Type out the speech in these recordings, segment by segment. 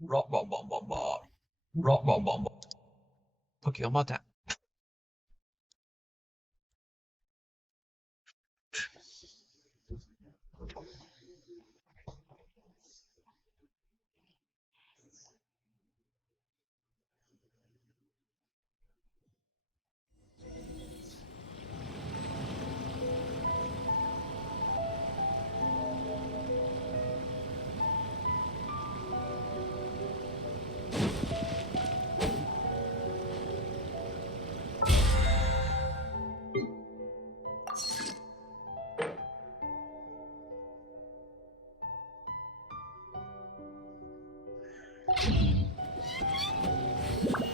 Rock, rock, rock, rock, rock. Rock, rock, rock, rock. Ok, on m'entend.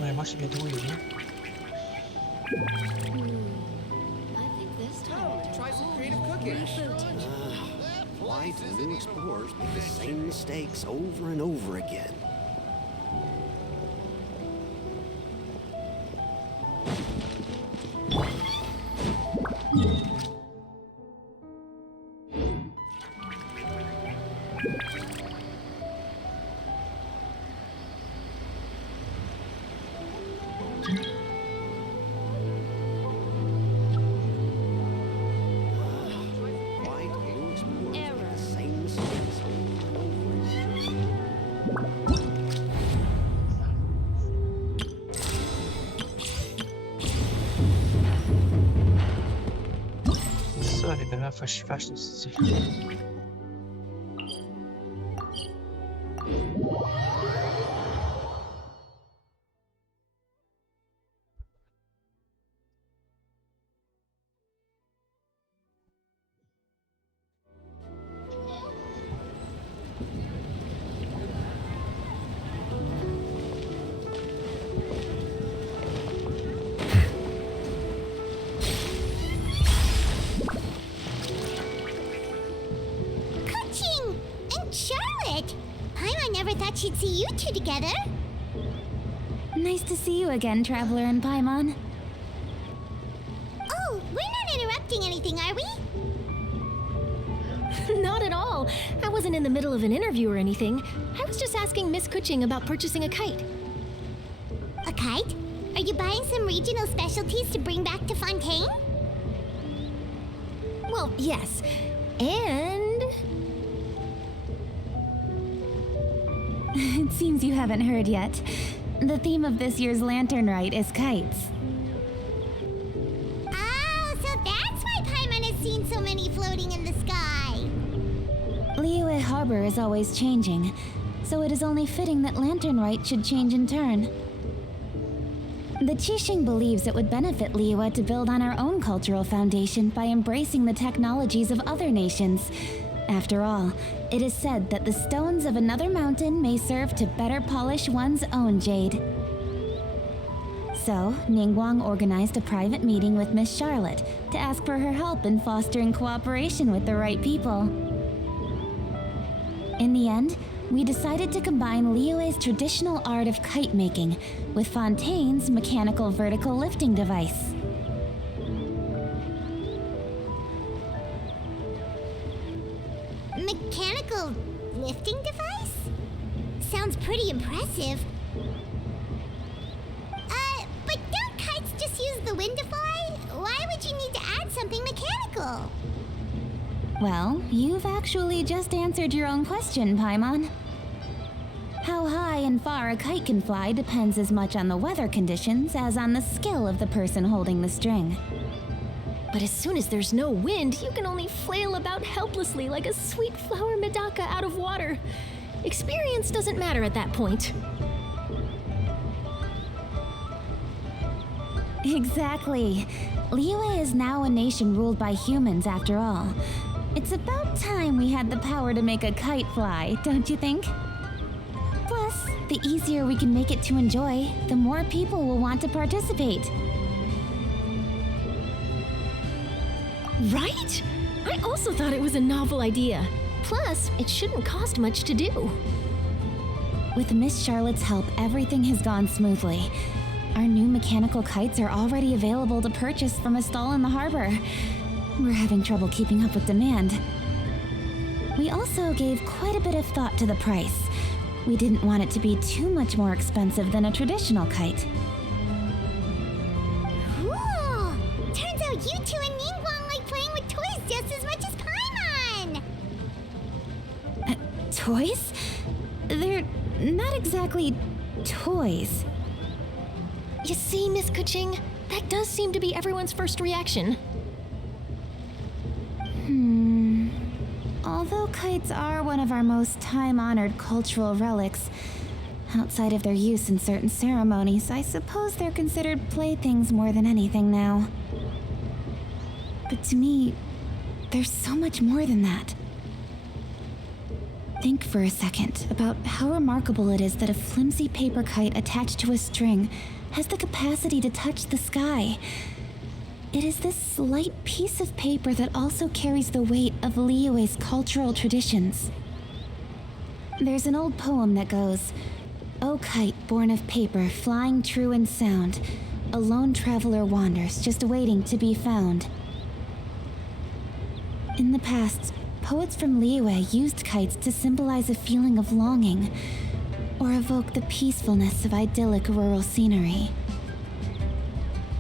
Ouais, moi c'est bientôt les yeux. I think this time Try some creative cooking. Why do new explorers make the same mistakes over and over again? Why do new explorers make the same mistakes over and over again? Ça, l'événement fâche c'est. Coaching! And Charlotte! I never thought she'd see you two together. Nice to see you again, Traveler and Paimon. Oh, we're not interrupting anything, are we? Not at all. I wasn't in the middle of an interview or anything. I was just asking Miss Kuching about purchasing a kite. A kite? Are you buying some regional specialties to bring back to Fontaine? Well, yes. And... It seems you haven't heard yet. The theme of this year's Lantern Rite is kites. Oh, so that's why Paimon has seen so many floating in the sky. Liyue Harbor is always changing, so it is only fitting that Lantern Rite should change in turn. The Qixing believes it would benefit Liyue to build on our own cultural foundation by embracing the technologies of other nations. After all, it is said that the stones of another mountain may serve to better polish one's own jade. So, Ningguang organized a private meeting with Miss Charlotte to ask for her help in fostering cooperation with the right people. In the end, we decided to combine Liyue's traditional art of kite making with Fontaine's mechanical vertical lifting device. Mechanical lifting device? Sounds pretty impressive. But don't kites just use the wind to fly? Why would you need to add something mechanical? Well, you've actually just answered your own question, Paimon. How high and far a kite can fly depends as much on the weather conditions as on the skill of the person holding the string. But as soon as there's no wind, you can only flail about helplessly like a sweet flower medaka out of water. Experience doesn't matter at that point. Exactly. Liyue is now a nation ruled by humans after all. It's about time we had the power to make a kite fly, don't you think? Plus, the easier we can make it to enjoy, the more people will want to participate. Right? I also thought it was a novel idea. Plus, it shouldn't cost much to do. With Miss Charlotte's help, everything has gone smoothly. Our new mechanical kites are already available to purchase from a stall in the harbor. We're having trouble keeping up with demand. We also gave quite a bit of thought to the price. We didn't want it to be too much more expensive than a traditional kite. Cool! Turns out you two and Ningguang like playing with toys just as much as Paimon! Toys? They're not exactly toys. You see, Miss Kuching, that does seem to be everyone's first reaction. Although kites are one of our most time-honored cultural relics, outside of their use in certain ceremonies, I suppose they're considered playthings more than anything now. But to me, there's so much more than that. Think for a second about how remarkable it is that a flimsy paper kite attached to a string has the capacity to touch the sky. It is this slight piece of paper that also carries the weight of Liyue's cultural traditions. There's an old poem that goes, "O kite born of paper, flying true and sound, a lone traveler wanders, just waiting to be found." In the past, poets from Liyue used kites to symbolize a feeling of longing, or evoke the peacefulness of idyllic rural scenery.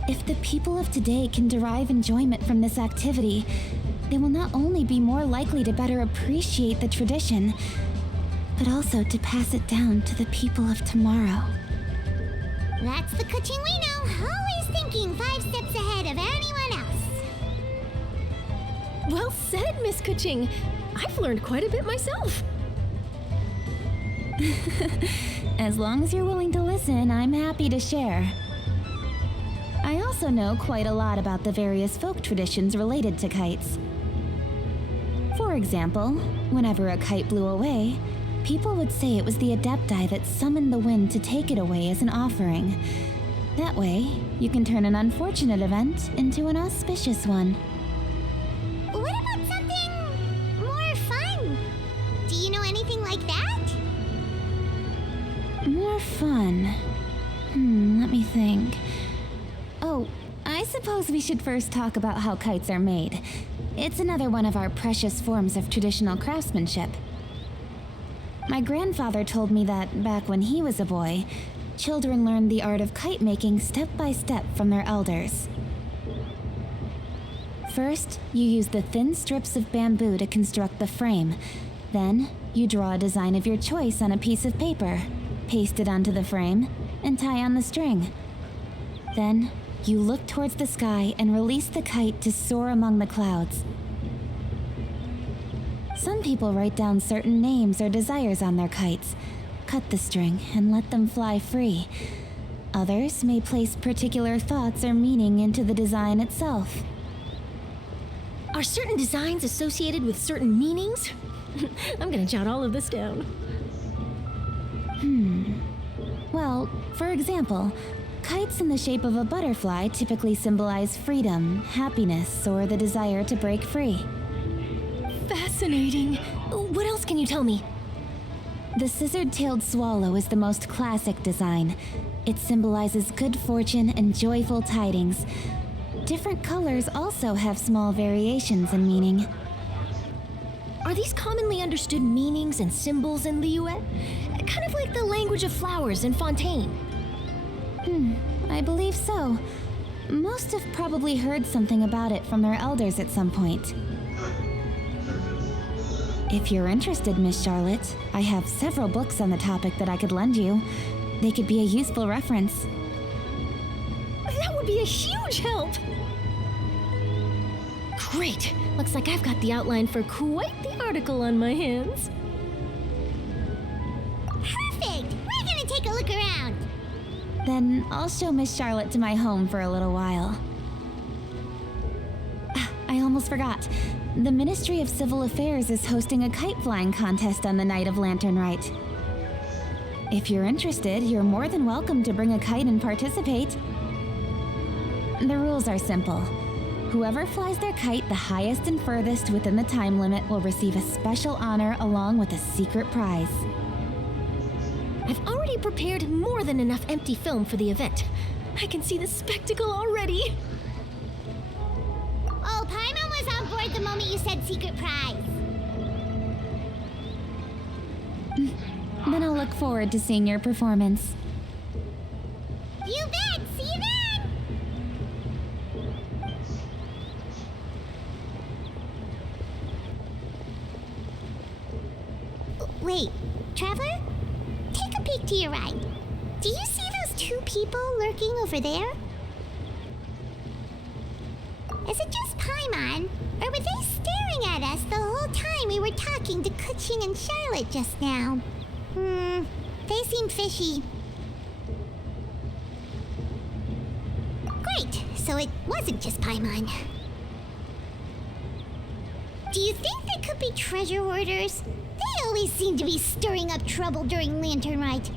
If the people of today can derive enjoyment from this activity, they will not only be more likely to better appreciate the tradition, but also to pass it down to the people of tomorrow. That's the Kuching we know, always thinking 5 steps ahead of anyone else. Well said, Miss Kuching. I've learned quite a bit myself. As long as you're willing to listen, I'm happy to share. I also know quite a lot about the various folk traditions related to kites. For example, whenever a kite blew away, people would say it was the Adepti that summoned the wind to take it away as an offering. That way, you can turn an unfortunate event into an auspicious one. What about something more fun? Do you know anything like that? More fun. Let me think. Oh, I suppose we should first talk about how kites are made. It's another one of our precious forms of traditional craftsmanship. My grandfather told me that back when he was a boy, children learned the art of kite making step by step from their elders. First, you use the thin strips of bamboo to construct the frame. Then, you draw a design of your choice on a piece of paper, paste it onto the frame, and tie on the string. Then, you look towards the sky and release the kite to soar among the clouds. Some people write down certain names or desires on their kites, cut the string, and let them fly free. Others may place particular thoughts or meaning into the design itself. Are certain designs associated with certain meanings? I'm gonna jot all of this down. Well, for example, kites in the shape of a butterfly typically symbolize freedom, happiness, or the desire to break free. Fascinating. What else can you tell me? The scissored-tailed swallow is the most classic design. It symbolizes good fortune and joyful tidings. Different colors also have small variations in meaning. Are these commonly understood meanings and symbols in Liyue? Kind of like the language of flowers in Fontaine. I believe so. Most have probably heard something about it from their elders at some point. If you're interested, Miss Charlotte, I have several books on the topic that I could lend you. They could be a useful reference. That would be a huge help! Great! Looks like I've got the outline for quite the article on my hands. Perfect! We're gonna take a look around. Then I'll show Miss Charlotte to my home for a little while. I almost forgot. The Ministry of Civil Affairs is hosting a kite flying contest on the night of Lantern Rite. If you're interested, you're more than welcome to bring a kite and participate. The rules are simple. Whoever flies their kite the highest and furthest within the time limit will receive a special honor along with a secret prize. I've already prepared more than enough empty film for the event. I can see the spectacle already. Oh, Paimon was on board the moment you said secret prize. Then I'll look forward to seeing your performance. You bet! See you then! Wait, Traveler? Take a peek to your right. Do you see those two people lurking over there? Is it just Paimon? Or were they staring at us the whole time we were talking to Kuching and Charlotte just now? They seem fishy. Great, so it wasn't just Paimon. Do you think they could be treasure hoarders? They always seem to be stirring up trouble during Lantern Rite.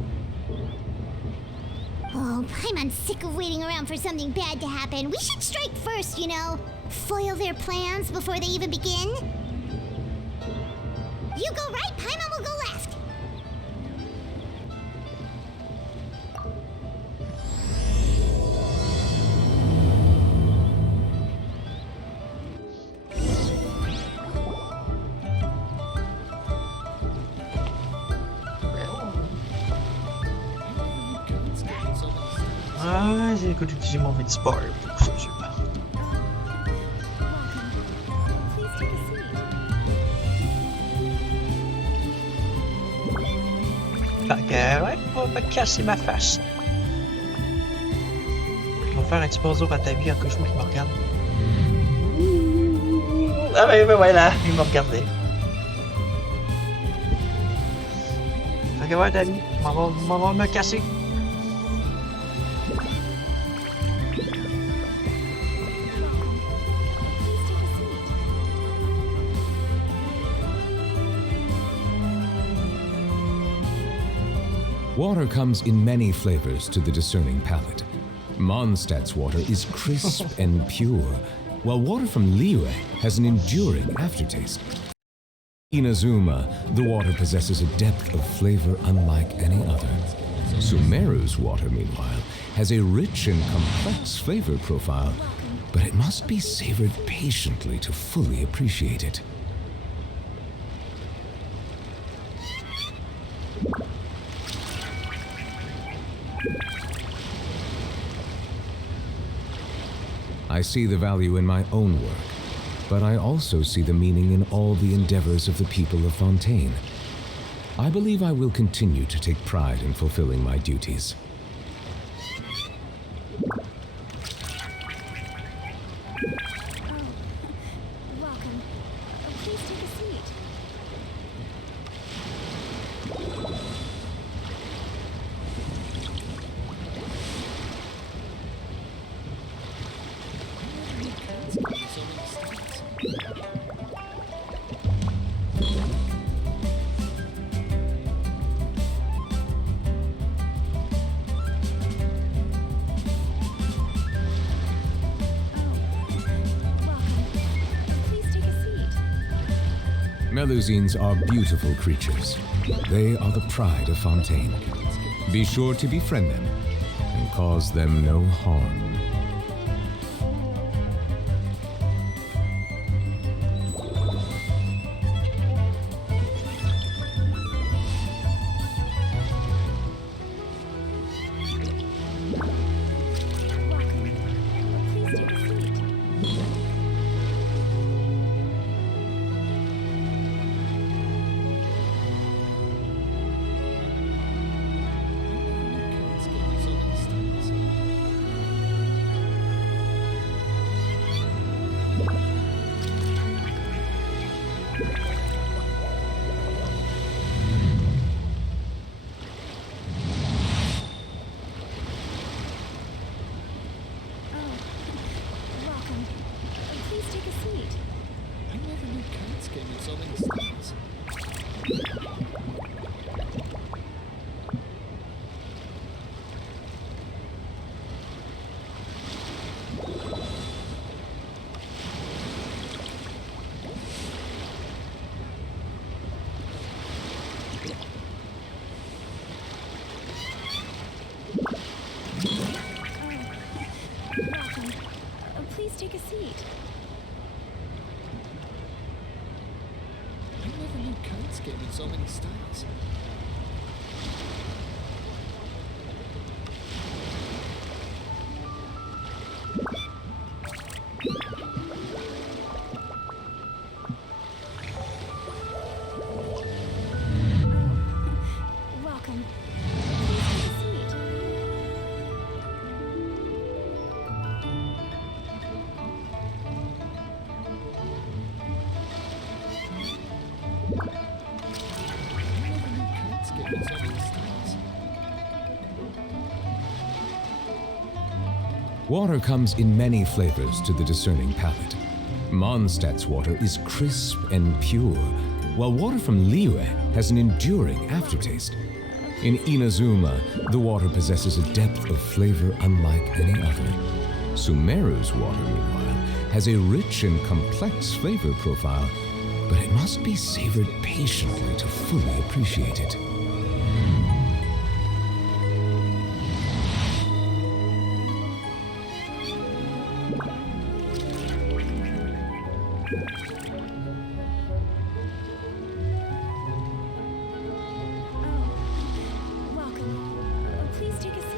Oh, Paimon's sick of waiting around for something bad to happen. We should strike first, you know. Foil their plans before they even begin. You go right, Paimon will go left. Ah, j'ai écoute, j'ai mon envie de sport. Je sais pas. Fait que, ouais, on va casser ma face. On va faire un petit bonjour à ta vie en cochon qui me regarde. Ah ben voilà, il m'a regardé. Fait que ouais, Dani, on va me casser. Water comes in many flavors to the discerning palate. Mondstadt's water is crisp and pure, while water from Liyue has an enduring aftertaste. In Inazuma, the water possesses a depth of flavor unlike any other. Sumeru's water, meanwhile, has a rich and complex flavor profile, but it must be savored patiently to fully appreciate it. I see the value in my own work, but I also see the meaning in all the endeavors of the people of Fontaine. I believe I will continue to take pride in fulfilling my duties. Welcome. Please take a seat. Melusines are beautiful creatures. They are the pride of Fontaine. Be sure to befriend them and cause them no harm. Please take a seat. I never knew cards came in so many styles. Welcome. Please have a seat. Water comes in many flavors to the discerning palate. Mondstadt's water is crisp and pure, while water from Liyue has an enduring aftertaste. In Inazuma, the water possesses a depth of flavor unlike any other. Sumeru's water, meanwhile, has a rich and complex flavor profile, but it must be savored patiently to fully appreciate it. Welcome. Please take a seat.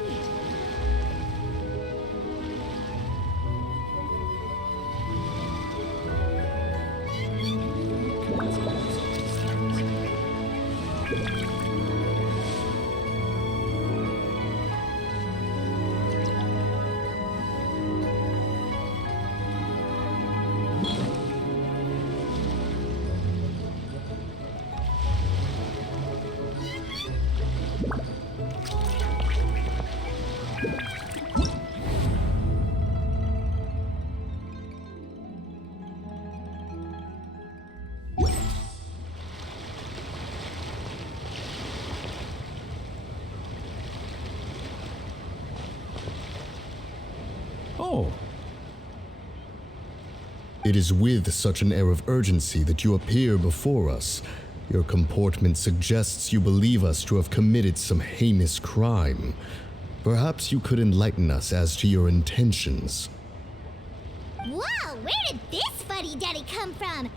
Oh, It is with such an air of urgency that you appear before us. Your comportment suggests you believe us to have committed some heinous crime. Perhaps you could enlighten us as to your intentions. Whoa, where did this fuddy-duddy come from?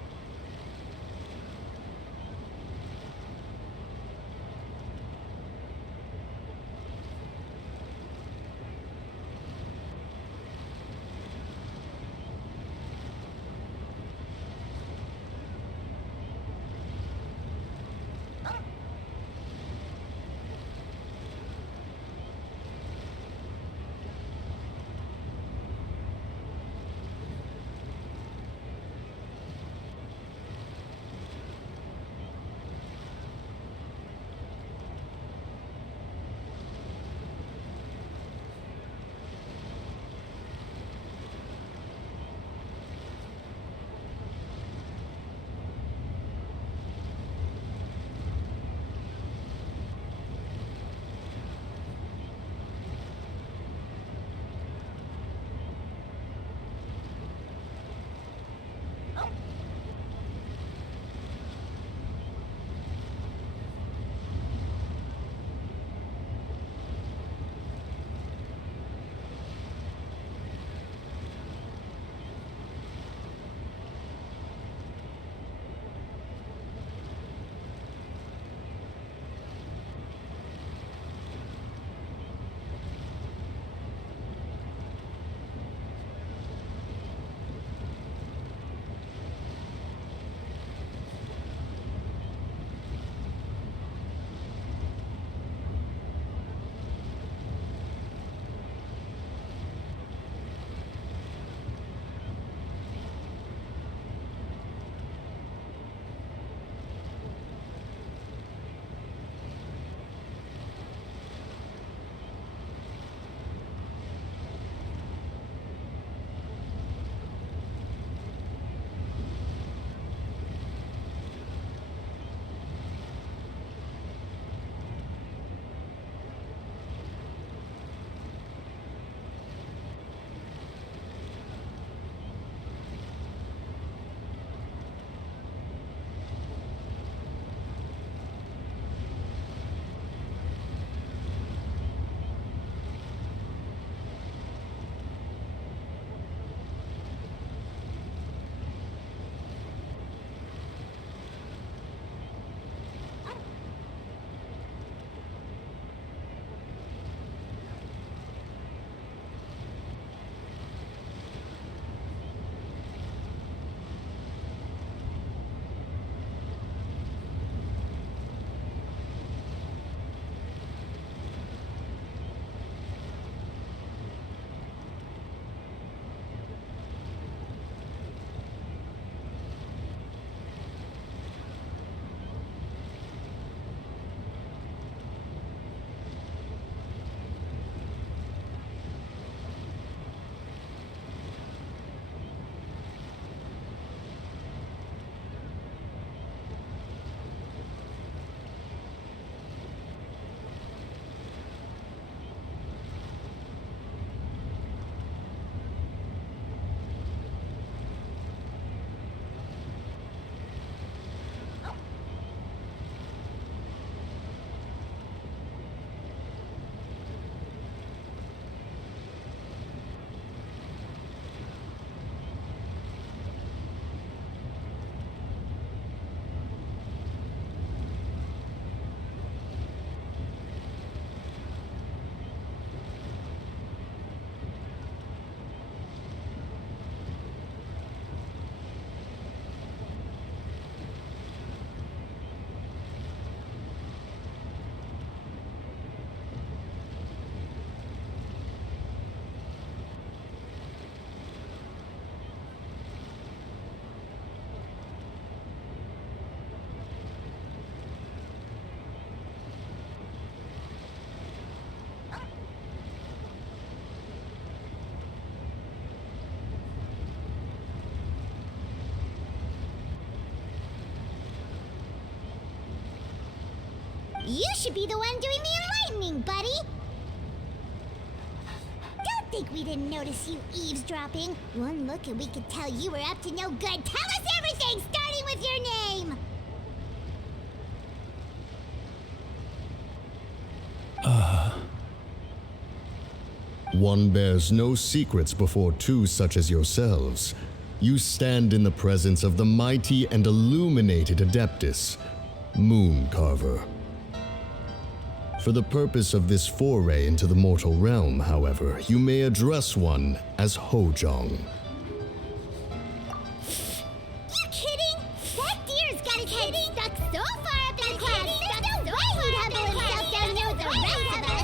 should be the one doing the enlightening, buddy. Don't think we didn't notice you eavesdropping. One look and we could tell you were up to no good. Tell us everything, starting with your name. One bears no secrets before two such as yourselves. You stand in the presence of the mighty and illuminated Adeptus, Mooncarver. For the purpose of this foray into the mortal realm, however, you may address one as Hojong. You kidding? That deer's got his head stuck so far up in the clouds. There's no way he'd humble himself down here with the rest of us.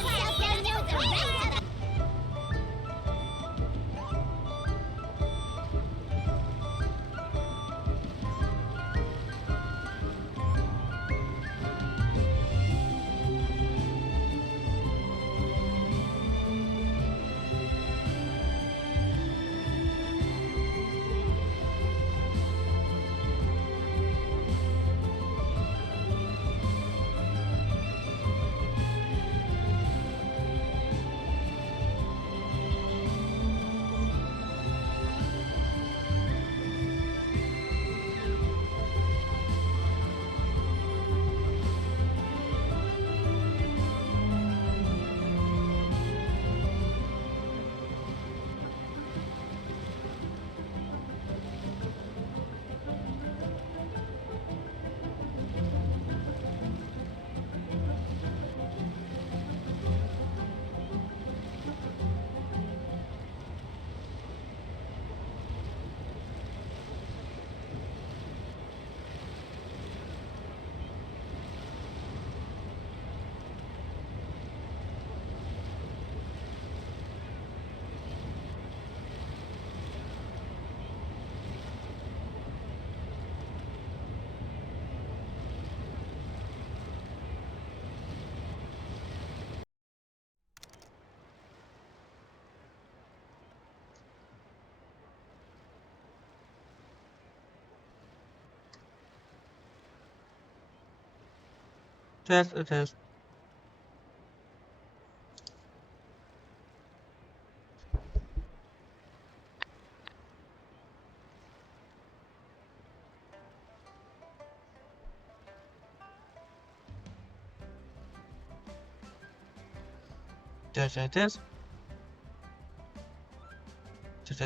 Test.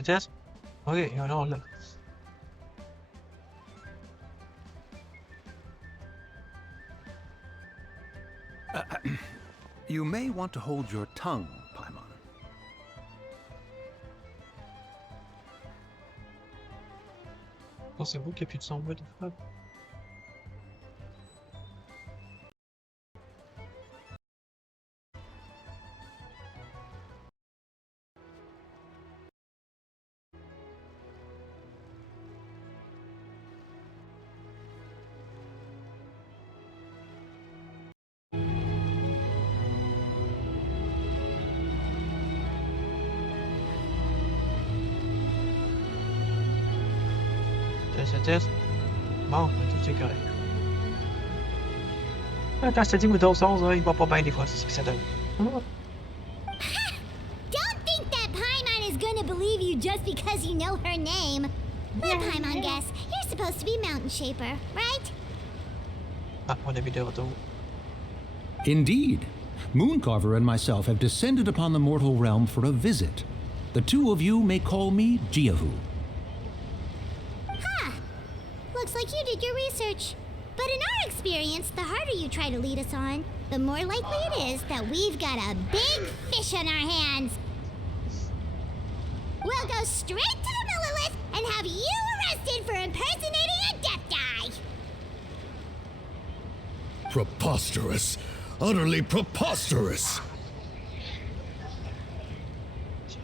Test. Ok, alors là. You may want to hold your tongue, Paimon. Pensez-vous qu'il n'y a plus de sang de frappe? Test. Bon, tout est correct. Quand je te dis que d'autres sens, il va pas bien des fois, c'est ce que ça donne. Don't think that Paimon is gonna believe you just because you know her name. Let Paimon guess. You're supposed to be Mountain Shaper, right? Ah, on a vu de retour. Indeed. Mooncarver and myself have descended upon the mortal realm for a visit. The two of you may call me Jiahu. Looks like you did your research. But in our experience, the harder you try to lead us on, the more likely it is that we've got a big fish on our hands. We'll go straight to the Millilith and have you arrested for impersonating a Death Eye. Preposterous. Utterly preposterous.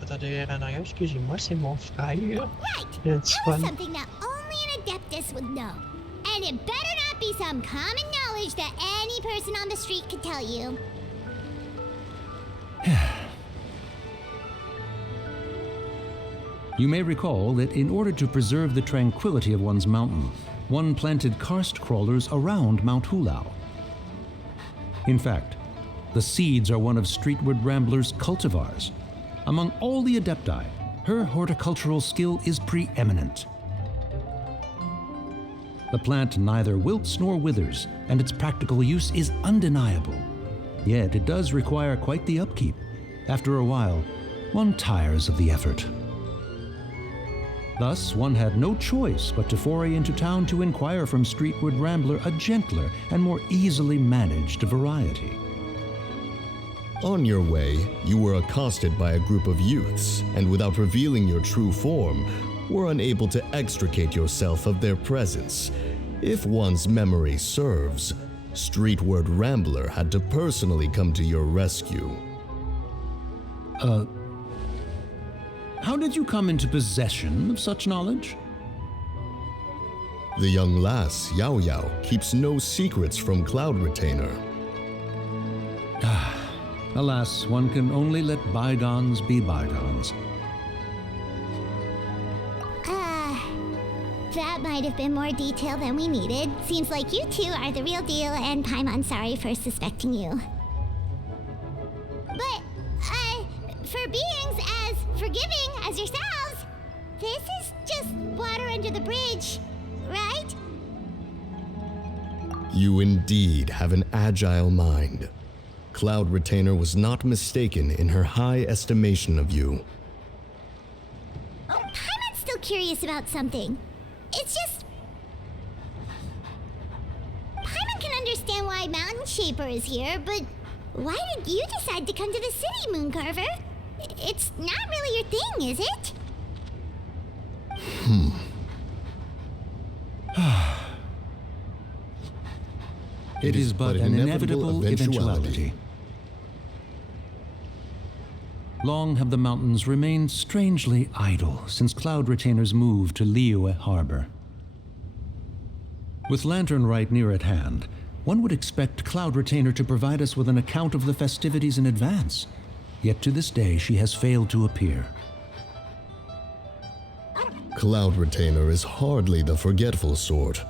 Attendez, en arrière, excusez-moi, c'est mon frère. Right. That was something that only an Adeptus would know. And it better not be some common knowledge that any person on the street could tell you. You may recall that in order to preserve the tranquility of one's mountain, one planted karst crawlers around Mount Hulao. In fact, the seeds are one of Streetward Rambler's cultivars. Among all the Adepti, her horticultural skill is preeminent. The plant neither wilts nor withers, and its practical use is undeniable. Yet it does require quite the upkeep. After a while, one tires of the effort. Thus, one had no choice but to foray into town to inquire from Streetward Rambler a gentler and more easily managed variety. On your way, you were accosted by a group of youths, and without revealing your true form, were unable to extricate yourself of their presence. If one's memory serves, Streetward Rambler had to personally come to your rescue. How did you come into possession of such knowledge? The young lass, Yao Yao, keeps no secrets from Cloud Retainer. Alas, one can only let bygones be bygones. That might have been more detail than we needed. Seems like you two are the real deal, and Paimon, sorry for suspecting you. But, for beings as forgiving as yourselves, this is just water under the bridge, right? You indeed have an agile mind. Cloud Retainer was not mistaken in her high estimation of you. Paimon's still curious about something. It's just... Paimon can understand why Mountain Shaper is here, but why did you decide to come to the city, Mooncarver? It's not really your thing, is it? It is but an inevitable eventuality. Long have the mountains remained strangely idle since Cloud Retainer's move to Liyue Harbor. With Lantern Rite near at hand, one would expect Cloud Retainer to provide us with an account of the festivities in advance. Yet to this day, she has failed to appear. Cloud Retainer is hardly the forgetful sort.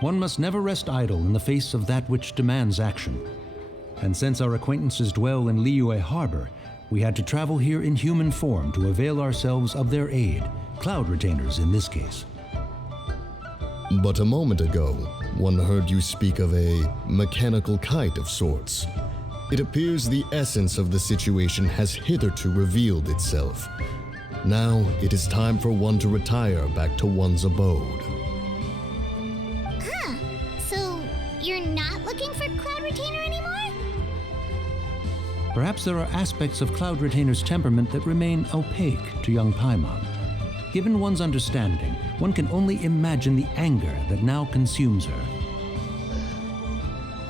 One must never rest idle in the face of that which demands action. And since our acquaintances dwell in Liyue Harbor, we had to travel here in human form to avail ourselves of their aid, Cloud Retainers in this case. But a moment ago, one heard you speak of a mechanical kite of sorts. It appears the essence of the situation has hitherto revealed itself. Now it is time for one to retire back to one's abode. Huh. So, you're not looking for Cloud Retainer anymore? Perhaps there are aspects of Cloud Retainer's temperament that remain opaque to young Paimon. Given one's understanding, one can only imagine the anger that now consumes her.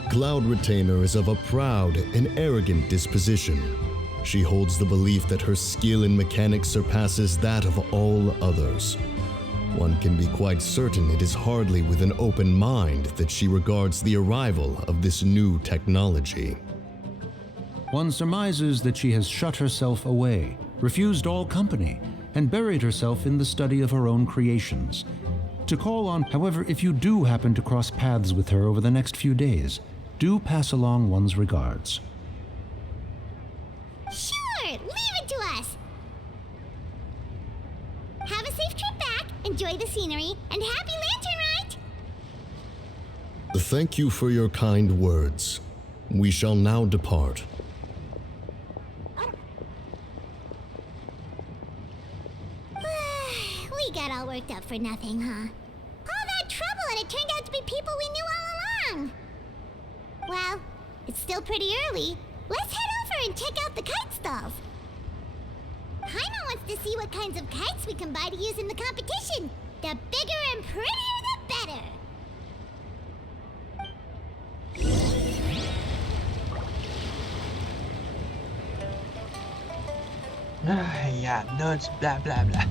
Cloud Retainer is of a proud and arrogant disposition. She holds the belief that her skill in mechanics surpasses that of all others. One can be quite certain it is hardly with an open mind that she regards the arrival of this new technology. One surmises that she has shut herself away, refused all company, and buried herself in the study of her own creations. To call on, however, if you do happen to cross paths with her over the next few days, do pass along one's regards. Sure, leave it to us. Have a safe trip back, enjoy the scenery, and happy Lantern Rite! Thank you for your kind words. We shall now depart. We got all worked up for nothing, huh? All that trouble, and it turned out to be people we knew all along. Well, it's still pretty early. Let's head over and check out the kite stalls. Paimon wants to see what kinds of kites we can buy to use in the competition. The bigger and prettier, the better. Yeah, nuts, blah blah blah.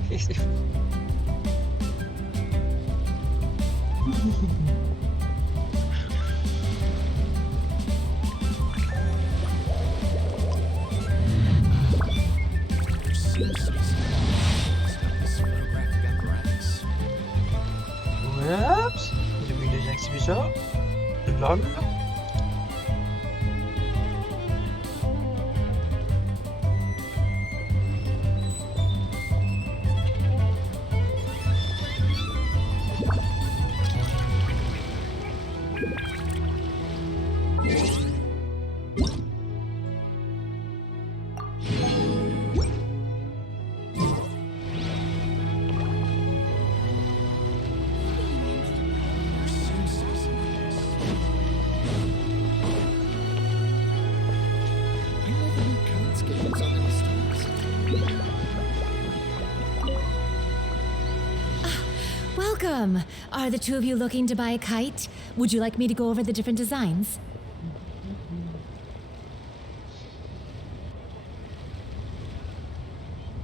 Oups, j'ai oublié de désactiver ça. Blablabla. Welcome! Are the two of you looking to buy a kite? Would you like me to go over the different designs?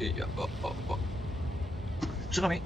야, 쯔가미.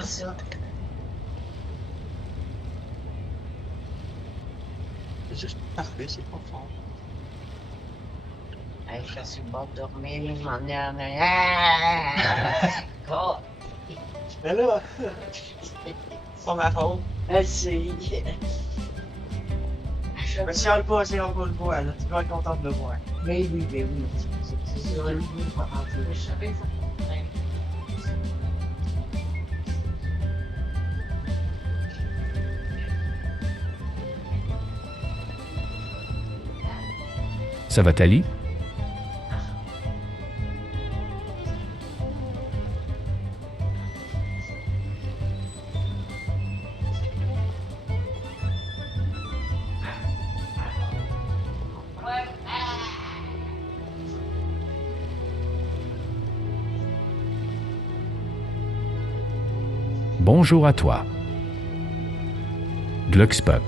ça. C'est juste parfait, c'est pas fort. Hey, je suis pas dormir, je m'en ai en arrière. Mais là, c'est pas ma faute. C'est. Mais si on le pas, si on va le voir, là, tu vas être contente de le voir. Mais oui, mais oui. C'est sur le bout, pas en plus. Ça va, Tali? Bonjour à toi. Gluckspop.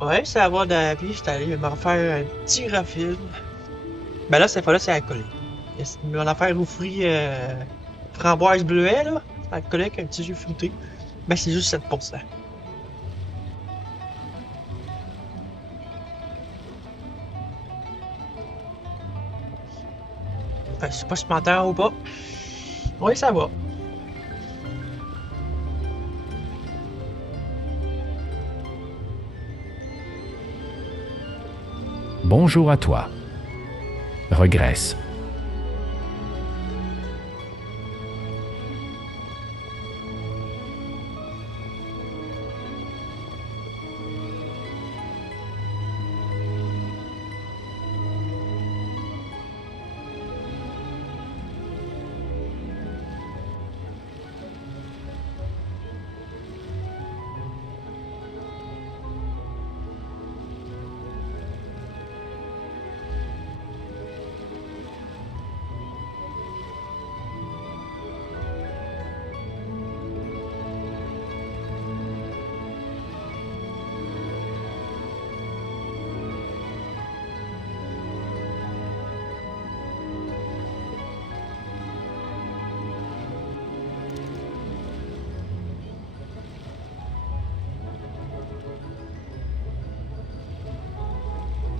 Ouais, ça va dans la vie, j'étais allé me refaire un petit refil. Ben là, cette fois-là, c'est alcoolique. Mon affaire aux fruits framboise bleuet, là, c'est alcoolique, un petit jus fruité. Ben c'est juste 7%. Fait que je sais pas si tu m'entends ou pas. Oui, ça va. Bonjour à toi. Regresse.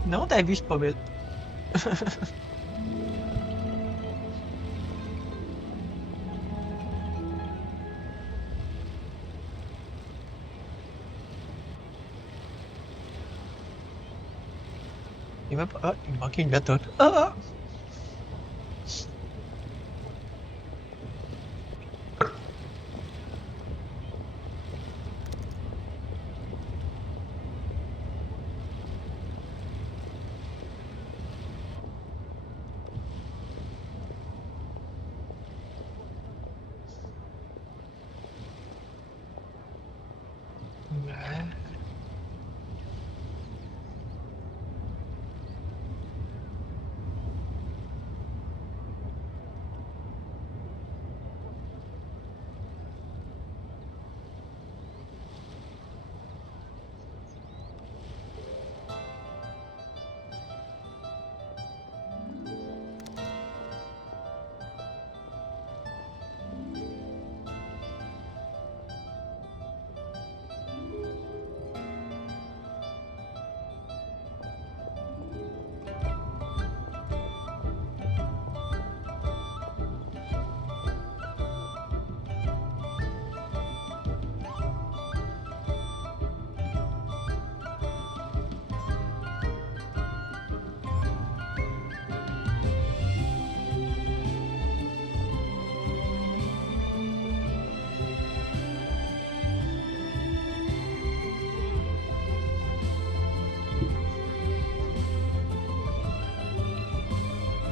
Non, ta vie, c'est pas belle. Il m'a pas. Ah, il me manquait une méthode. Ah! Ouais.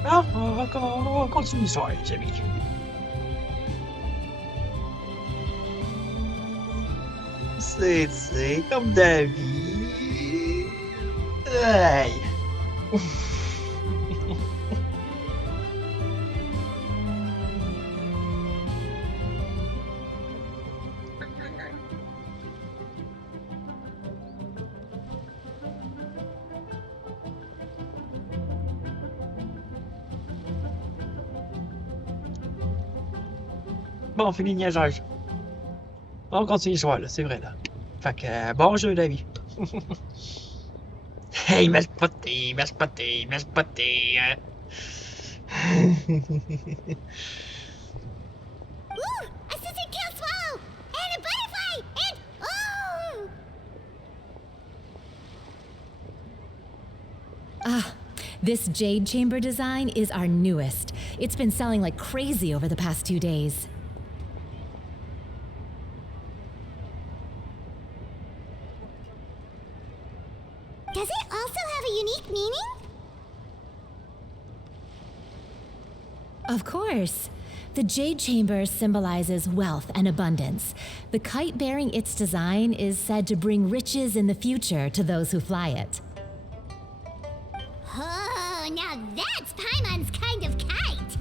Ah, on continue l'histoire, les amis. C'est comme David. Aïe. Bon, on finit le niaisage. On continue l'histoire, là, c'est vrai, là. Fait que, bon jeu, David. Hey, m'a spoté, m'a spoté, m'a spoté. Ooh, a scissor tail swallow! And a butterfly! And oh! Ah, this jade chamber design is our newest. It's been selling like crazy over the past 2 days. Does it also have a unique meaning? Of course. The jade chamber symbolizes wealth and abundance. The kite bearing its design is said to bring riches in the future to those who fly it. Oh, now that's Paimon's kind of kite.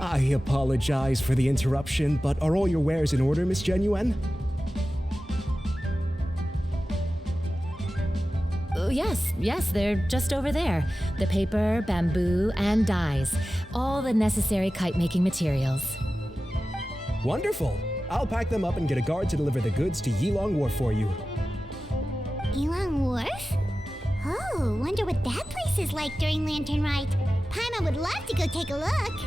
I apologize for the interruption, but are all your wares in order, Miss Genuine? Oh, yes, they're just over there. The paper, bamboo, and dyes. All the necessary kite-making materials. Wonderful! I'll pack them up and get a guard to deliver the goods to Yilong Wharf for you. Yilong Wharf? Oh, wonder what that place is like during Lantern Rite. Paimon would love to go take a look.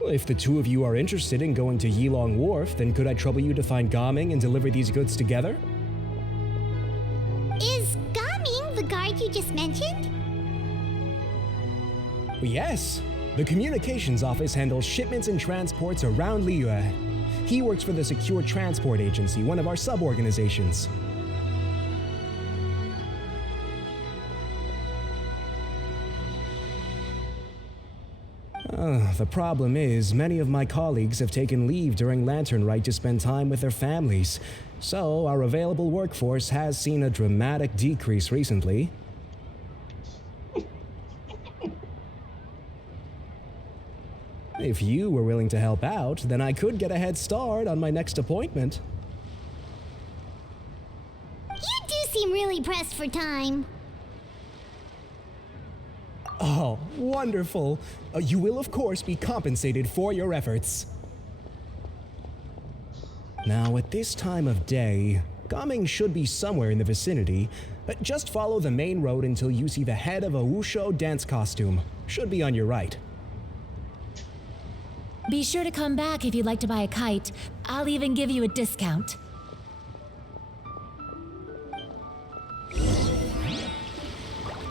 Well, if the two of you are interested in going to Yilong Wharf, then could I trouble you to find Gaming and deliver these goods together? Is Gaming the guard you just mentioned? Yes. The communications office handles shipments and transports around Liyue. He works for the Secure Transport Agency, one of our sub-organizations. The problem is, many of my colleagues have taken leave during Lantern Rite to spend time with their families, so our available workforce has seen a dramatic decrease recently. If you were willing to help out, then I could get a head start on my next appointment. You do seem really pressed for time. Oh, wonderful. You will, of course, be compensated for your efforts. Now, at this time of day, Gaming should be somewhere in the vicinity, but just follow the main road until you see the head of a Wushu dance costume. Should be on your right. Be sure to come back if you'd like to buy a kite. I'll even give you a discount.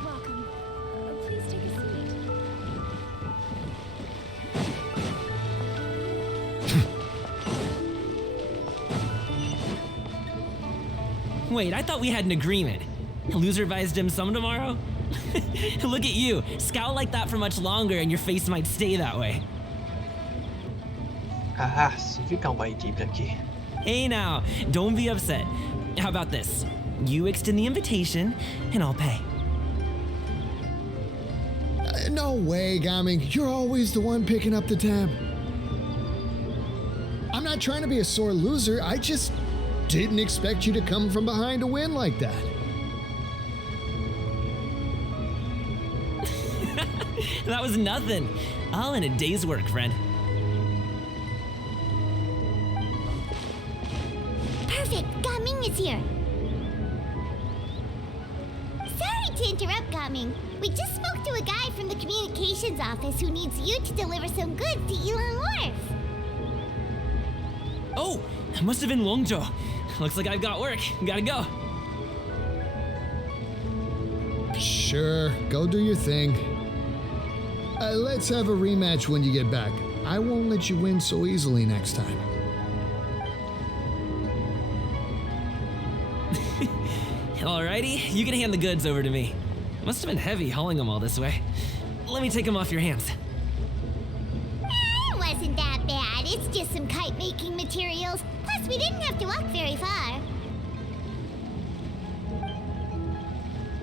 Welcome. Please take a seat. Wait, I thought we had an agreement. Loser buys dim sum tomorrow? Look at you. Scowl like that for much longer and your face might stay that way. Ah, c'est vu qu'on va être bloqué. Hey now, don't be upset. How about this? You extend the invitation, and I'll pay. No way, Gaming. You're always the one picking up the tab. I'm not trying to be a sore loser. I just didn't expect you to come from behind to win like that. That was nothing. All in a day's work, friend. Perfect, Gaming is here. Sorry to interrupt, Gaming. We just spoke to a guy from the communications office who needs you to deliver some goods to Yilong Wharf. Oh, that must have been Longzhou. Looks like I've got work. Gotta go. Sure, go do your thing. Let's have a rematch when you get back. I won't let you win so easily next time. Alrighty, you can hand the goods over to me. Must have been heavy hauling them all this way. Let me take them off your hands. It wasn't that bad. It's just some kite making materials. Plus, we didn't have to walk very far.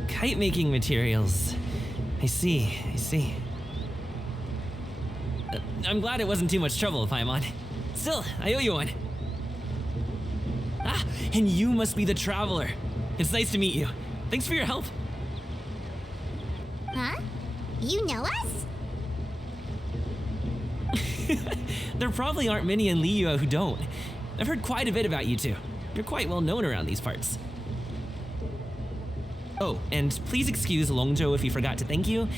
Kite making materials. I see, I see. I'm glad it wasn't too much trouble, Paimon. Still, I owe you one. Ah, and you must be the traveler. It's nice to meet you. Thanks for your help. Huh? You know us? There probably aren't many in Liyue who don't. I've heard quite a bit about you two. You're quite well known around these parts. Oh, and please excuse Longzhou if he forgot to thank you.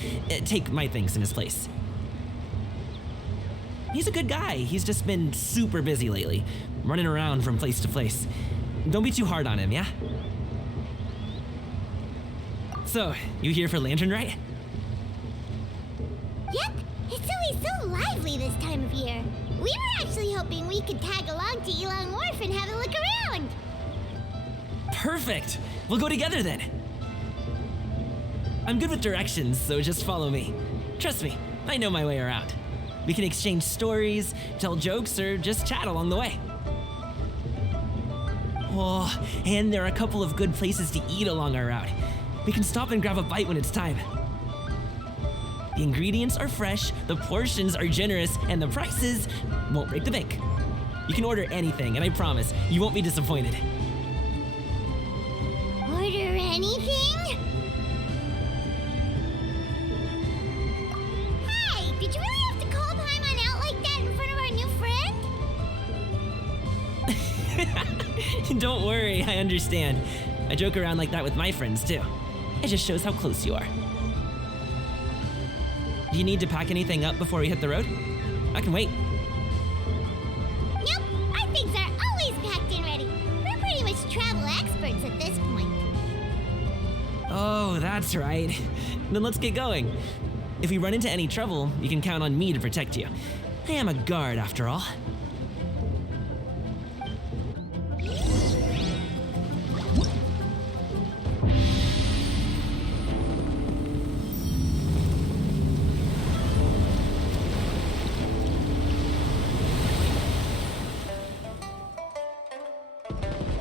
Take my thanks in his place. He's a good guy. He's just been super busy lately, running around from place to place. Don't be too hard on him, yeah? So, you here for Lantern, right? Yep. It's always so lively this time of year. We were actually hoping we could tag along to Yilong Wharf and have a look around. Perfect. We'll go together then. I'm good with directions, so just follow me. Trust me, I know my way around. We can exchange stories, tell jokes, or just chat along the way. Oh, and there are a couple of good places to eat along our route. We can stop and grab a bite when it's time. The ingredients are fresh, the portions are generous, and the prices won't break the bank. You can order anything, and I promise you won't be disappointed. Order anything? Hey, did you really have to call Paimon out like that in front of our new friend? Don't worry, I understand. I joke around like that with my friends too. It just shows how close you are. Do you need to pack anything up before we hit the road? I can wait. Nope, our things are always packed and ready. We're pretty much travel experts at this point. Oh, that's right. Then let's get going. If we run into any trouble, you can count on me to protect you. I am a guard after all.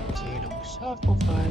Ok, donc ça, faut faire.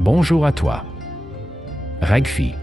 Bonjour à toi. Ragfi.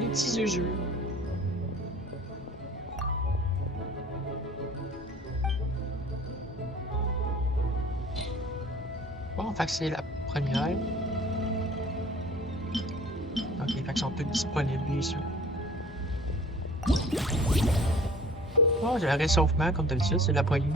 Les petits jeux. Bon, fait que c'est la première. Ok, fait qu'ils sont tous disponibles, bien sûr. Oh, j'ai un réchauffement, comme d'habitude, c'est de la poignée.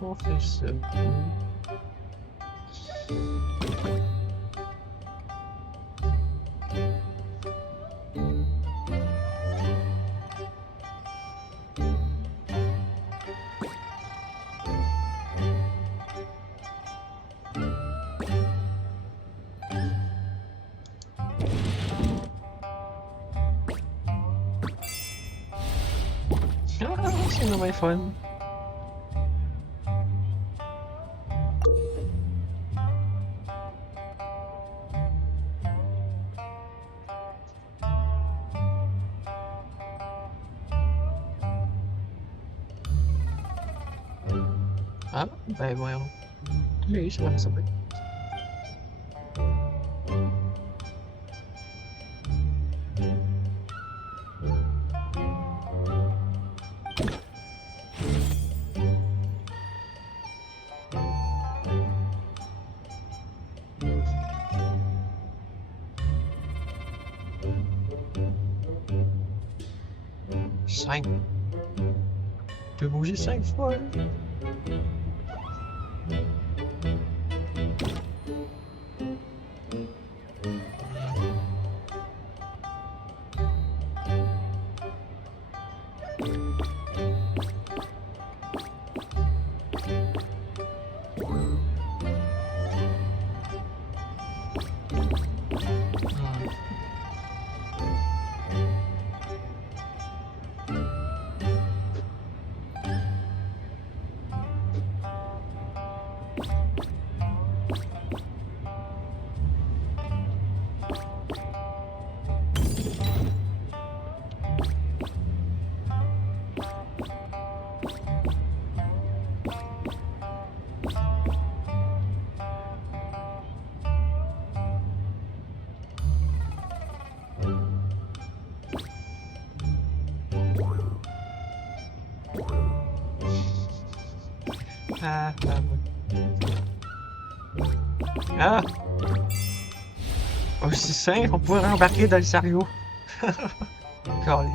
Comment on fait ça? Ah, c'est vraiment fun. Ah, ben voyons. Oui, c'est vraiment ça. Cinq. Tu peux bouger 5 fois. Ah, ah, ah! Aussi simple, on pourrait embarquer dans le chariot. Calé.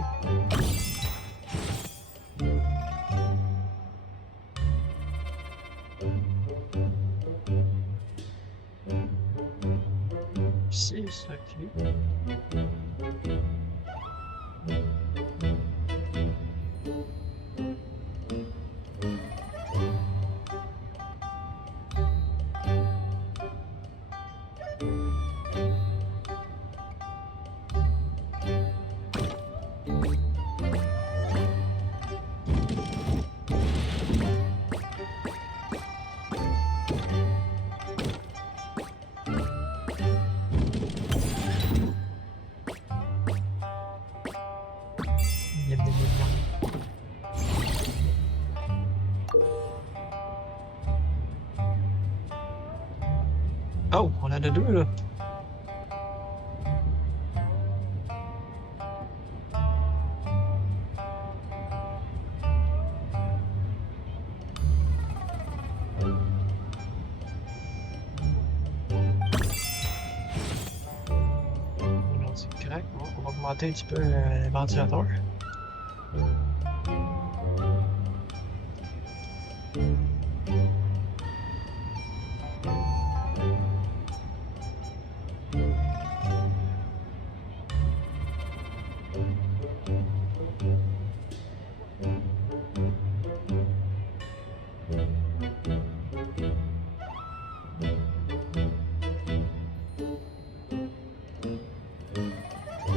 C'est ça qui est. Oh, on en a deux là. Non, c'est correct. On va augmenter un petit peu le ventilateur.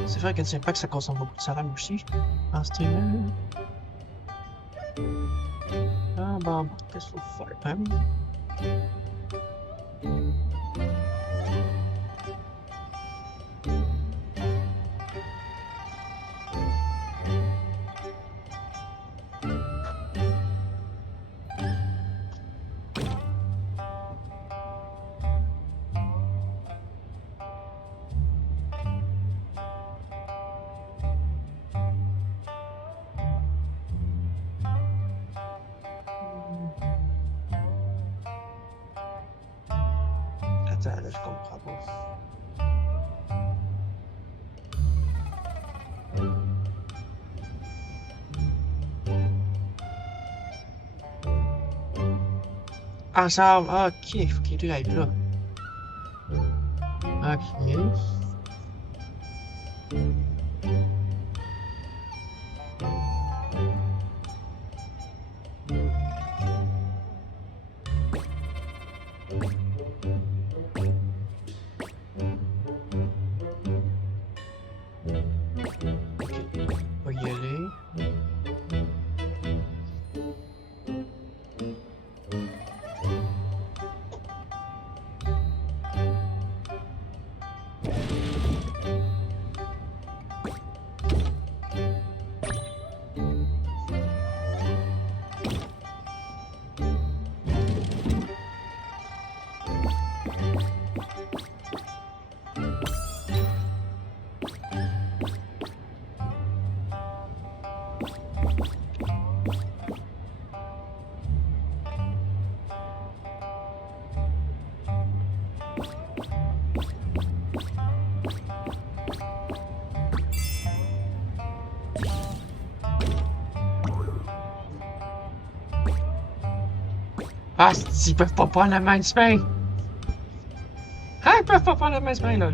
C'est vrai que Genshin Impact ça consomme beaucoup de salade aussi en streaming. Ah bon, qu'est-ce qu'il faut faire? Hein? Attends, là, je comprends pas. Ensemble, ok, faut qu'il drive là. Ok. On va y aller. Ah, ils peuvent pas prendre la main de chemin! Ah, ils peuvent pas prendre la main de chemin, là!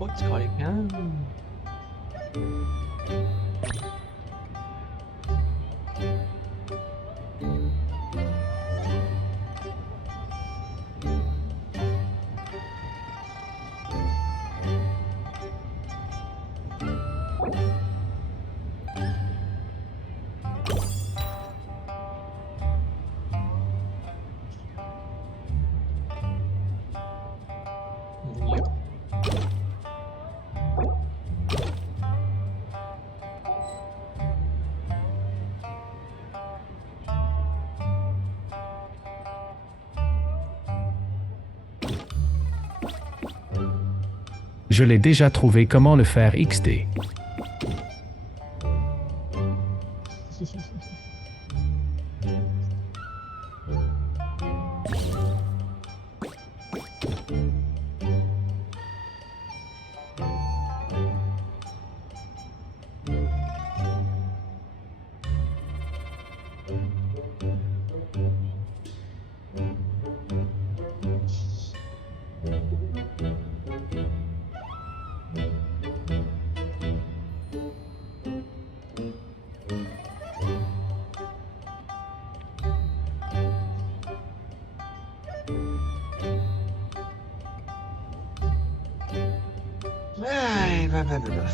What's calling? Je l'ai déjà trouvé comment le faire XD. Ay, blablabla.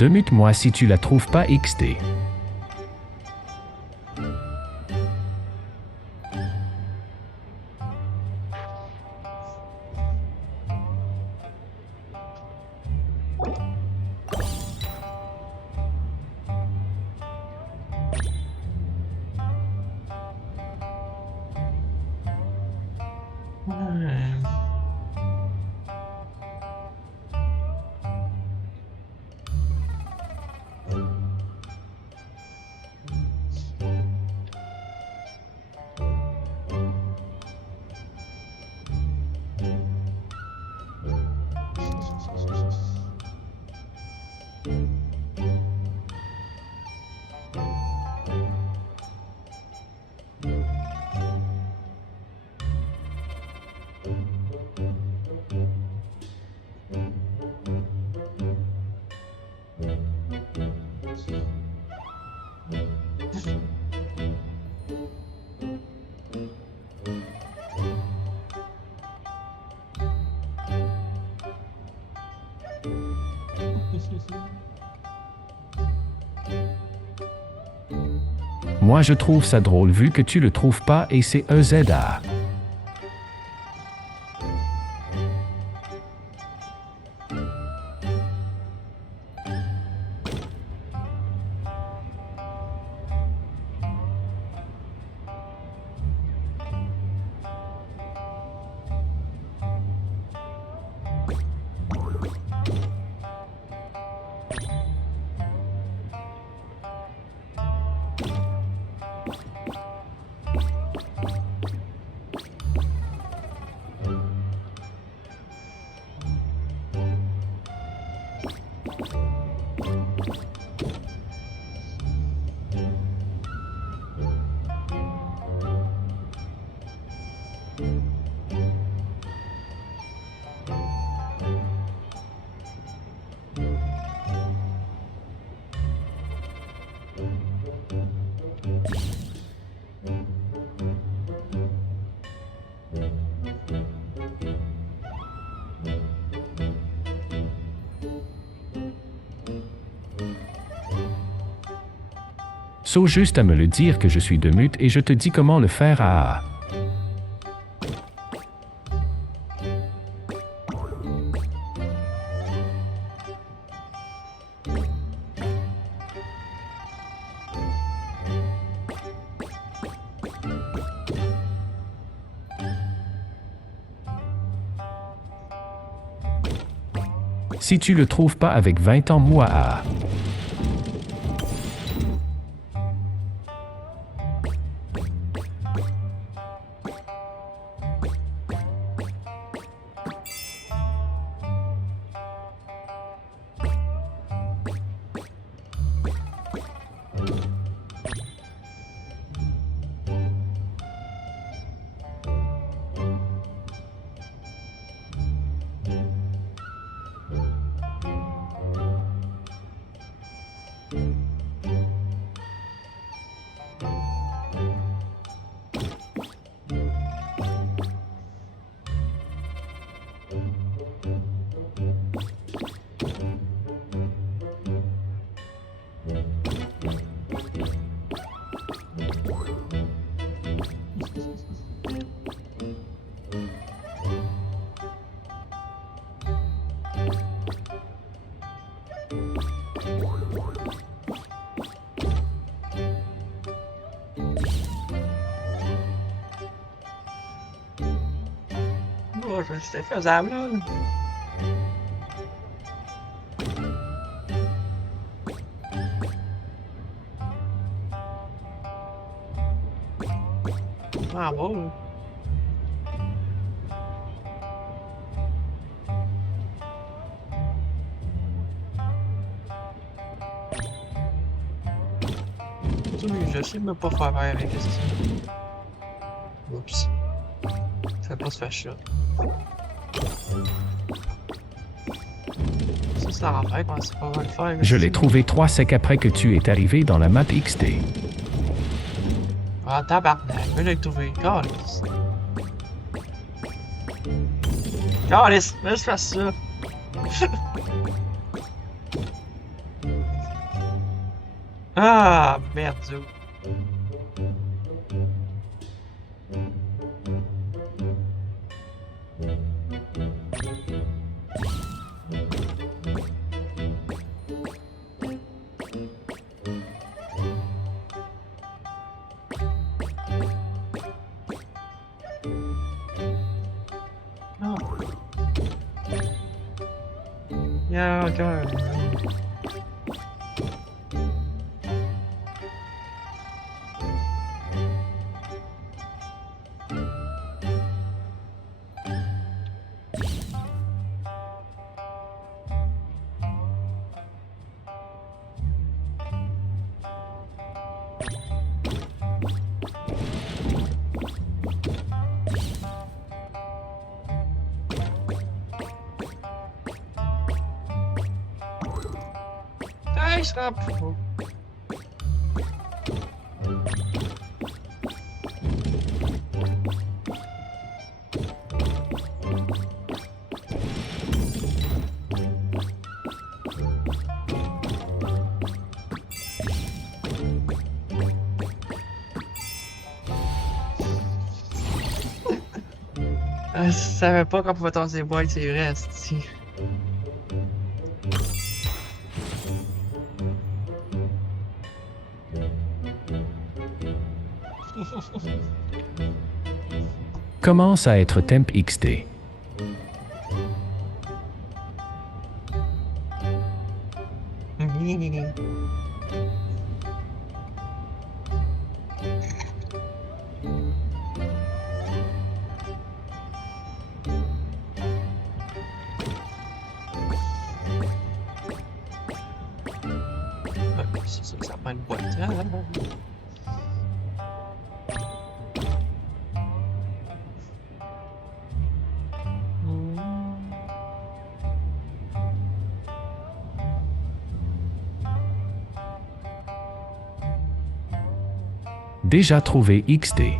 Demute-moi si tu la trouves pas XD. Moi je trouve ça drôle vu que tu le trouves pas et c'est EZA. Sauf juste à me le dire que je suis Demute et je te dis comment le faire à... Si tu le trouves pas avec 20 ans, moi à... Oh, c'était faisable, là. en bas, là. Je sais même pas faire avec ça. Oups. Ça va pas se faire ça. Ça, c'est l'enfer, comment c'est pas mal le faire. Je l'ai trouvé 3 secs après que tu es arrivé dans la map XD. Ah, tabarnak, je l'ai trouvé. Calice. Calice, laisse faire ça. Ah, merde. Yeah, okay. Hey, stop! Je savais pas qu'on pouvait tasser les boîtes, c'est vrai, asti. Commence à être temp XD. C'est ça que ça prend une boîte. Hein? Déjà trouvé XD.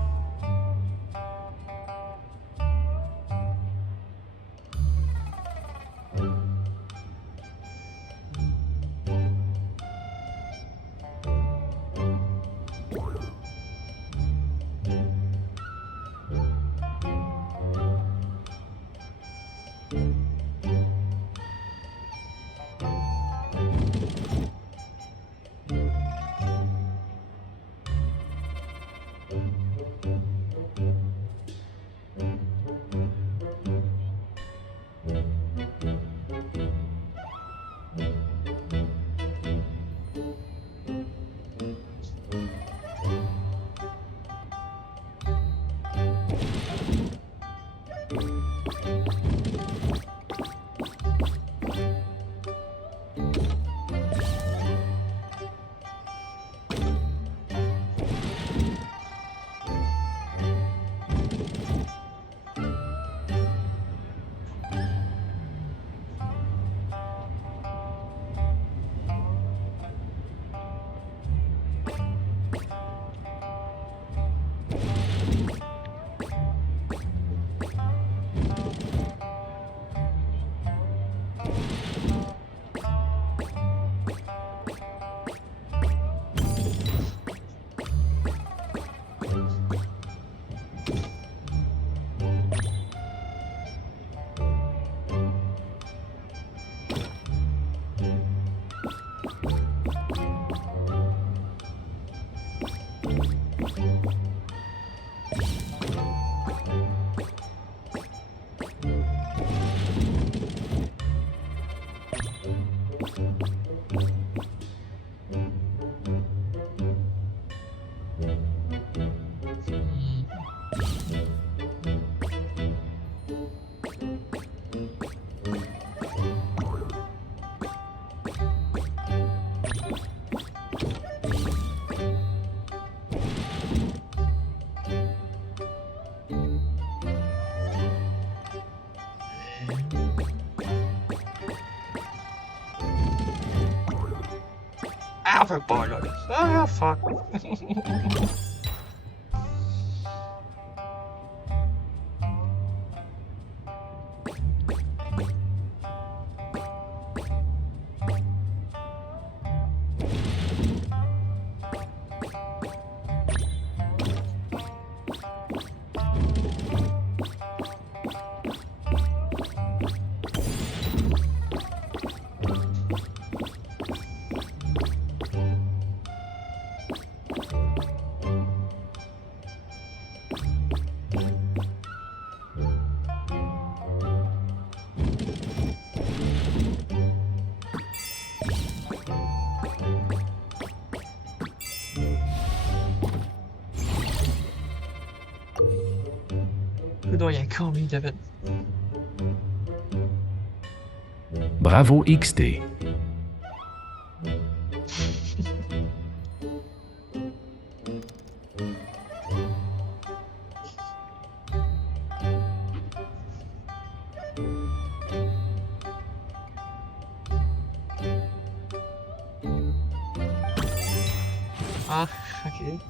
veut pas, là. Ah, fuck. Coudonc, il y a combien de fait? Bravo XD. Ah, ok.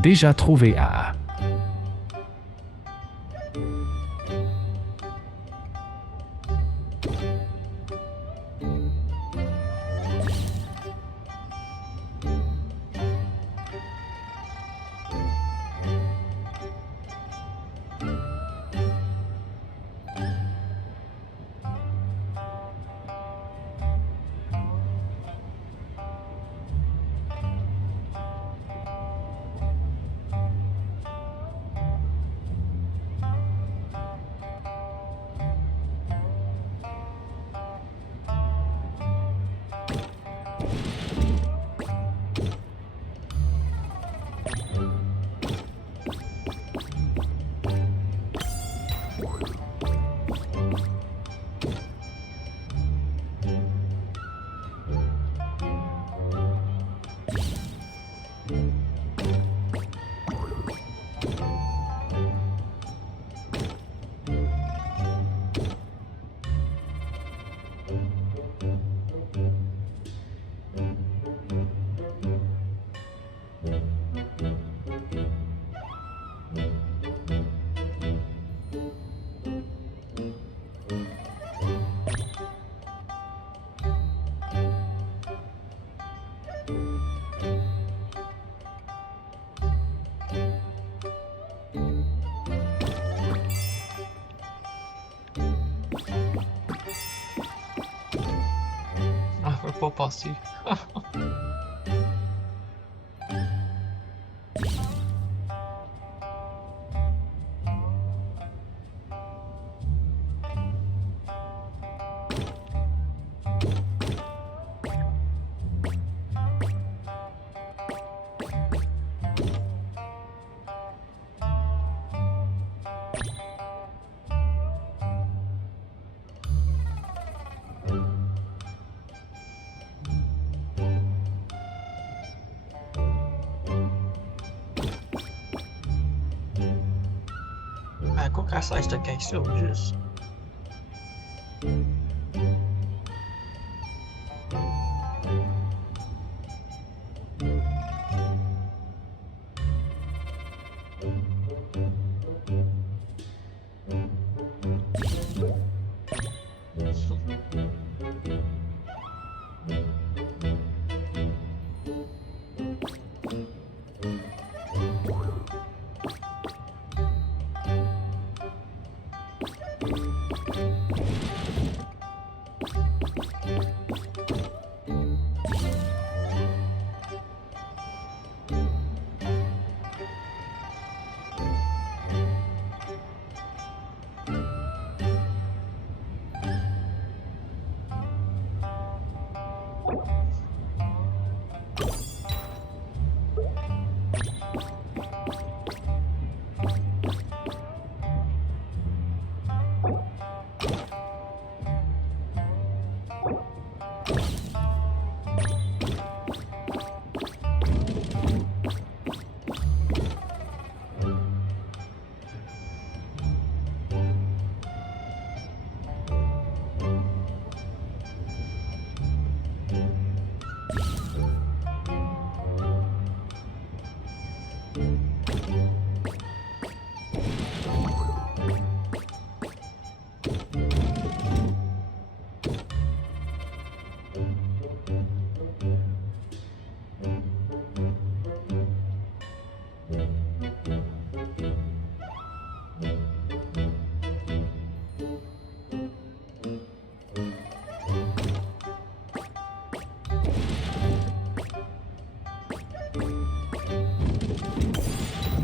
Déjà trouvé à. Ah, je peux pas passer. À quoi qu'elle sert cette caisse-là, au juste?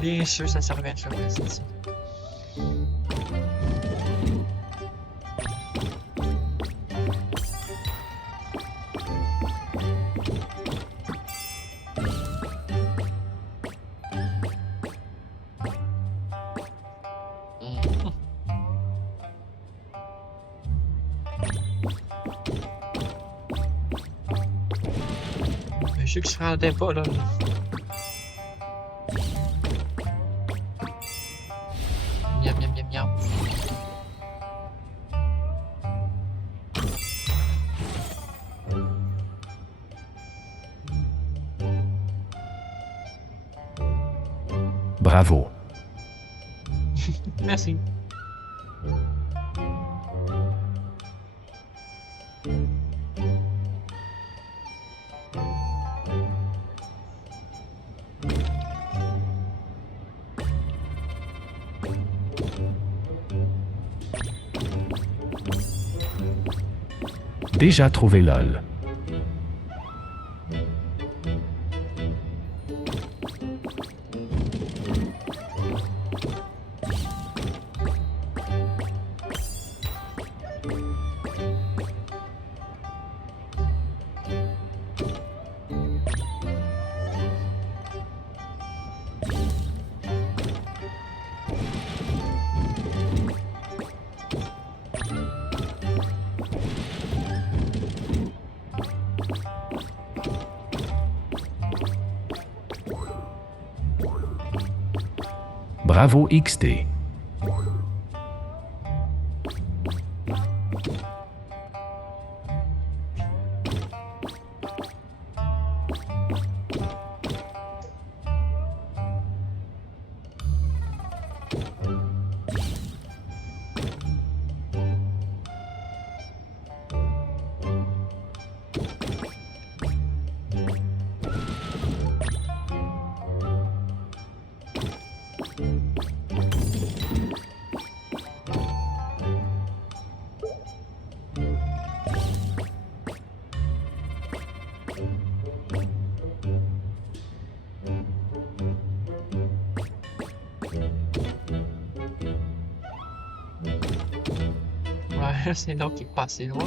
Bien sûr, ça servait à chose, c'est ça. Je sais que je ne rendais pas là. Miam miam miam miam. Bravo. Merci. Déjà trouvé LOL. Bravo XD. Ouais, c'est donc qui est passé loin.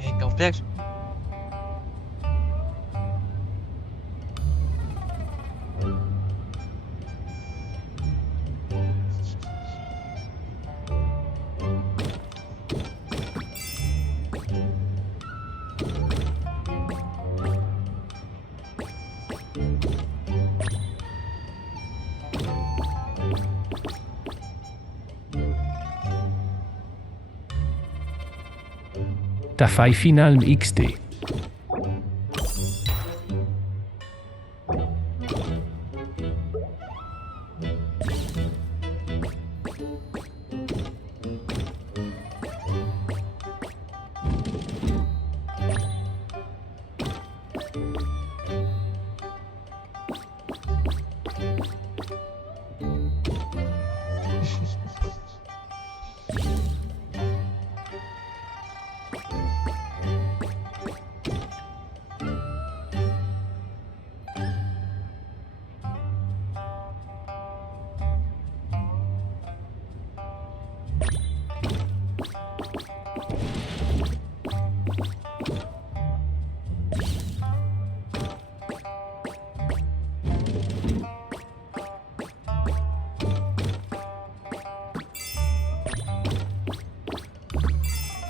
Hey, complexe. Ta faille finale XD.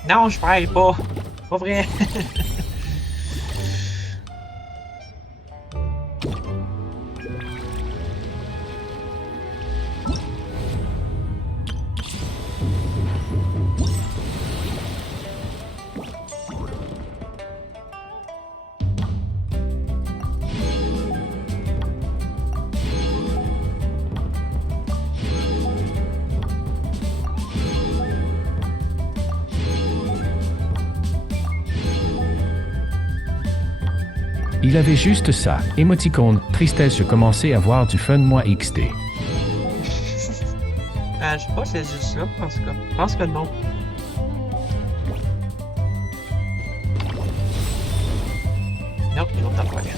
Non, je perds pas. Pas vrai. Il avait juste ça. Émoticône, tristesse, je commençais à voir du fun moi XD. Je sais pas si c'est juste ça, en tout cas. Je pense que non. Non, ils vont t'en faire.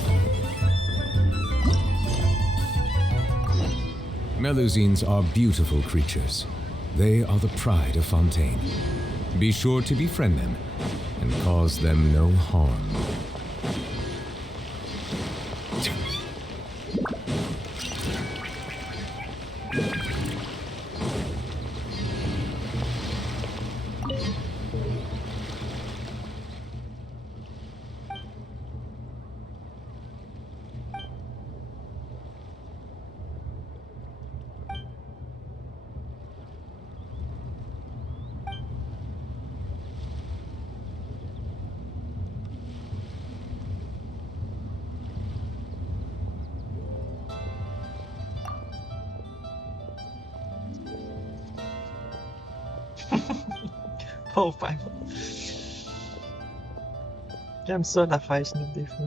Melusines are beautiful creatures. They are the pride of Fontaine. Be sure to befriend them and cause them no harm. Pauvre père. J'aime ça la faire Snoop des fois.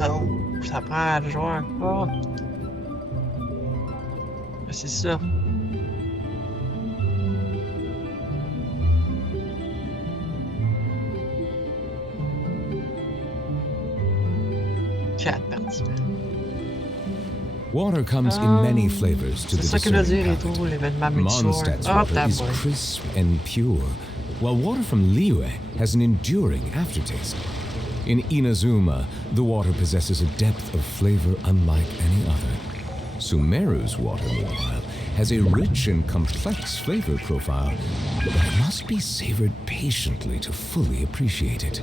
Oh, ça prend le joueur. Oh. C'est ça. Quatre participants. Water comes in many flavors to the C'est ça que veut discerning dire et palate. tout, l'événement Multisword. Mondstadt's Ah, water is boy. crisp and pure, while water from Liyue has an enduring aftertaste. In Inazuma, the water possesses a depth of flavor unlike any other. Sumeru's water, meanwhile, has a rich and complex flavor profile, but it must be savored patiently to fully appreciate it.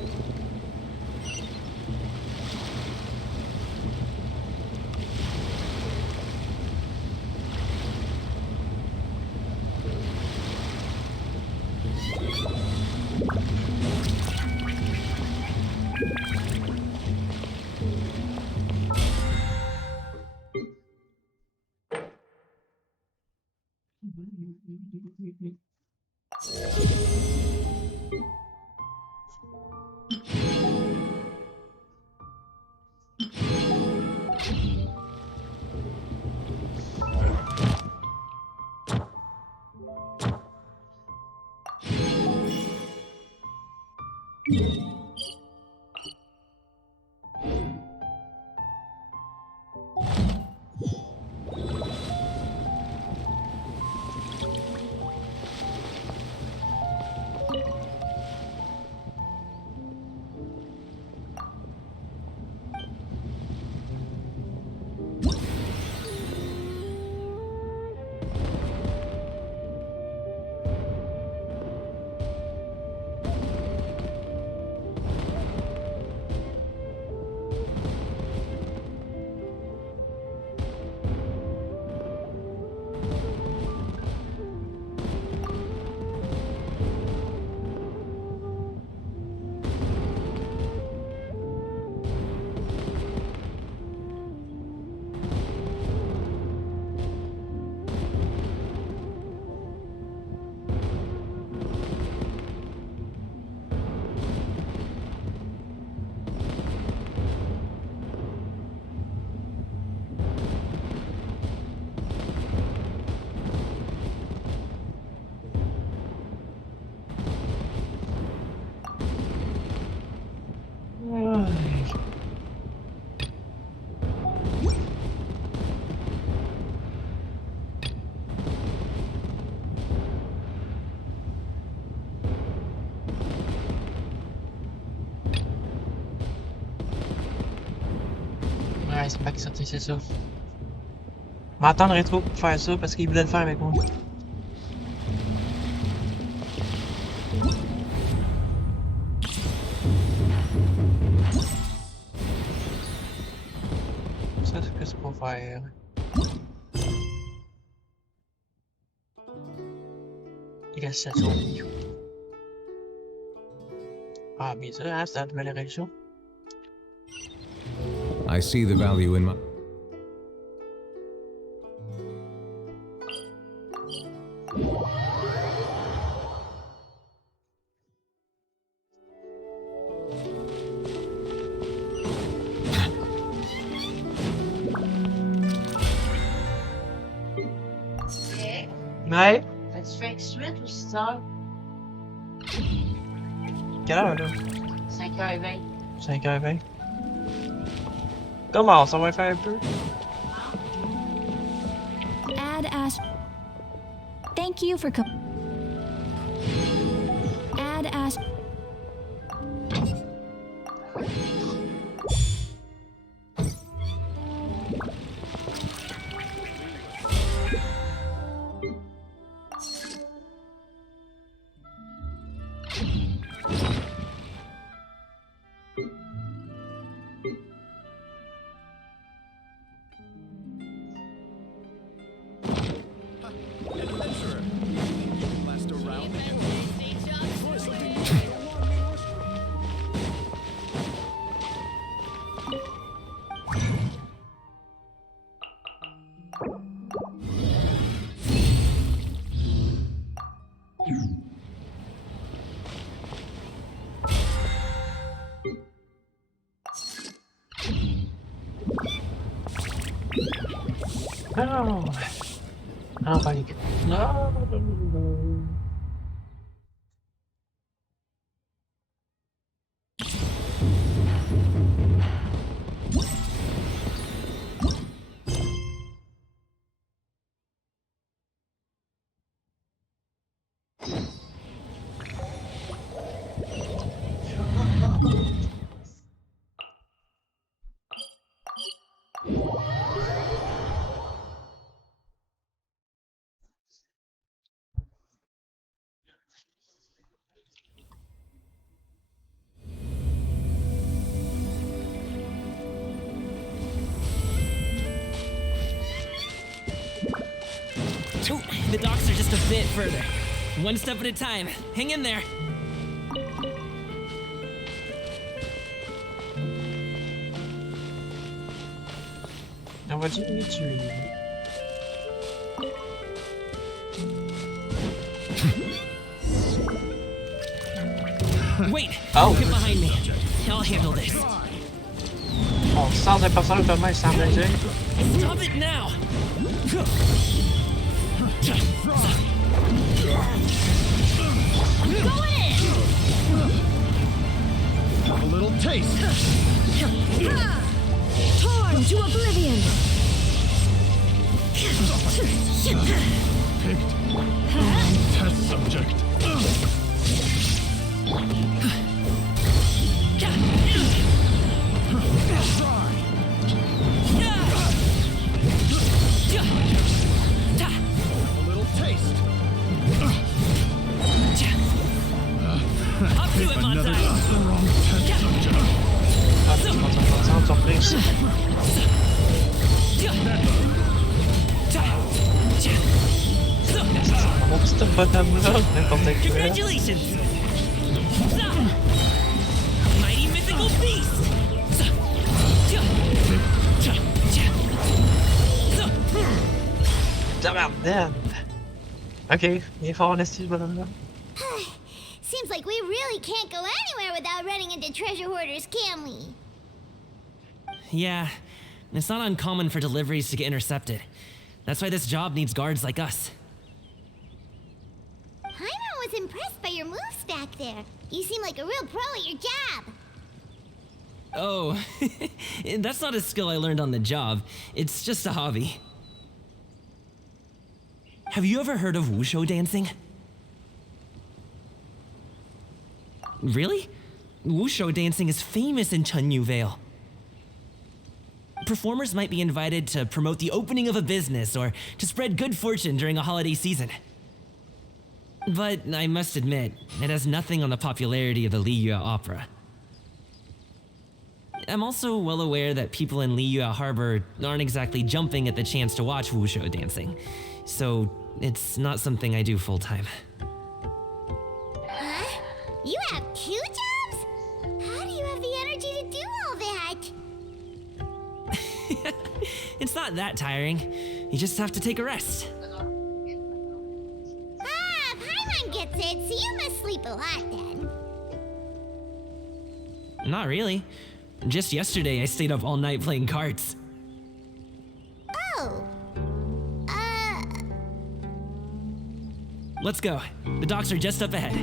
Ouais, c'est pas qu'il sortait, c'est ça. M'attendre rétro pour faire ça parce qu'il voulait le faire avec moi. Ça, c'est qu'est-ce qu'on va faire? Il a 7 secondes. Ah, bizarre, hein, c'est la nouvelle région. I see the value in my... Ouais. As-tu fait extrait ou 6 heures? Quelle heure, là? 5h20. 5h20. Comment ça va faire un peu? Add as. Thank you for Add as. Non! En panique. Non! Ooh, the docks are just a bit further. One step at a time. Hang in there. On va diminuer. Wait! Oh. Get behind me. I'll handle this. Bon, sans imposteur, comment il semble dire? Stop it now! Go in! A little taste. Torn to oblivion! Picked. Test subject. A little taste. Up to it, Another Montai! the wrong test subject. Ah, tu vas t'en surprise. Mon petit bottom là, n'importe quoi. Congratulations! Mighty mythical beast! Tabarnak! Ok, il est fort en esti, ce bonhomme-là. Seems like we really can't go anywhere without running into treasure hoarders, can we? Yeah, it's not uncommon for deliveries to get intercepted. That's why this job needs guards like us. Paimon was impressed by your moves back there. You seem like a real pro at your job. Oh, that's not a skill I learned on the job. It's just a hobby. Have you ever heard of wushu dancing? Really? Wushu dancing is famous in Chunyu Vale. Performers might be invited to promote the opening of a business or to spread good fortune during a holiday season. But I must admit, it has nothing on the popularity of the Liyue opera. I'm also well aware that people in Liyue Harbor aren't exactly jumping at the chance to watch wushu dancing, so it's not something I do full-time. Huh? You have 2 jobs? How do you have the energy to do all that? It's not that tiring. You just have to take a rest. Ah, Paimon gets it, so you must sleep a lot then. Not really. Just yesterday, I stayed up all night playing cards. Oh. Let's go. The docks are just up ahead.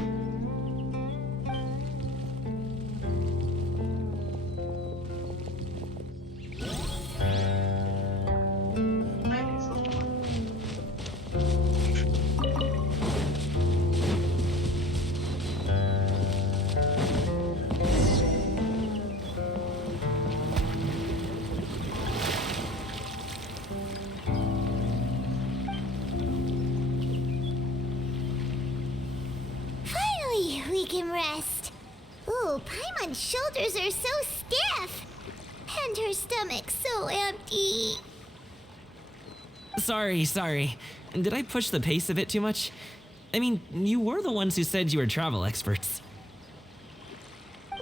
Finally, we can rest. Ooh, Paimon's shoulders are so stiff. And her stomach so empty. Sorry. Did I push the pace a bit too much? I mean, you were the ones who said you were travel experts. Liu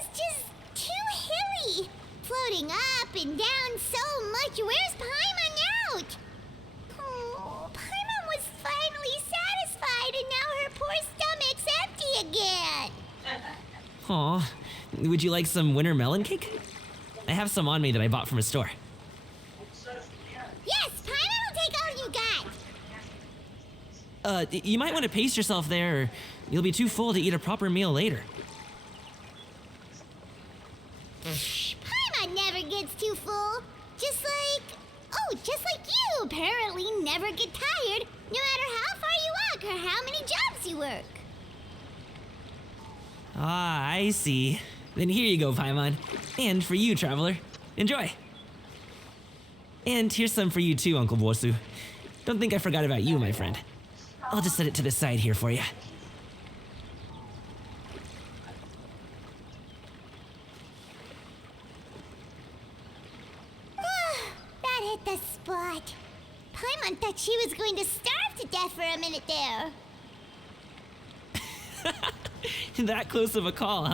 is just too hilly. Floating up and down so much. Where's Paimon out? Oh, Paimon was finally satisfied and now her poor stomach's empty again. Aw, would you like some winter melon cake? I have some on me that I bought from a store. Yes, Paimon will take all you got. You might want to pace yourself there, or you'll be too full to eat a proper meal later. Paimon never gets too full. Just like you apparently never get tired, no matter how far you walk or how many jobs you work. Ah, I see. Then here you go, Paimon. And for you, traveler. Enjoy. And here's some for you too, Uncle Bosu. Don't think I forgot about you, my friend. I'll just set it to the side here for you. That hit the spot. Paimon thought she was going to starve to death for a minute there. That close of a call,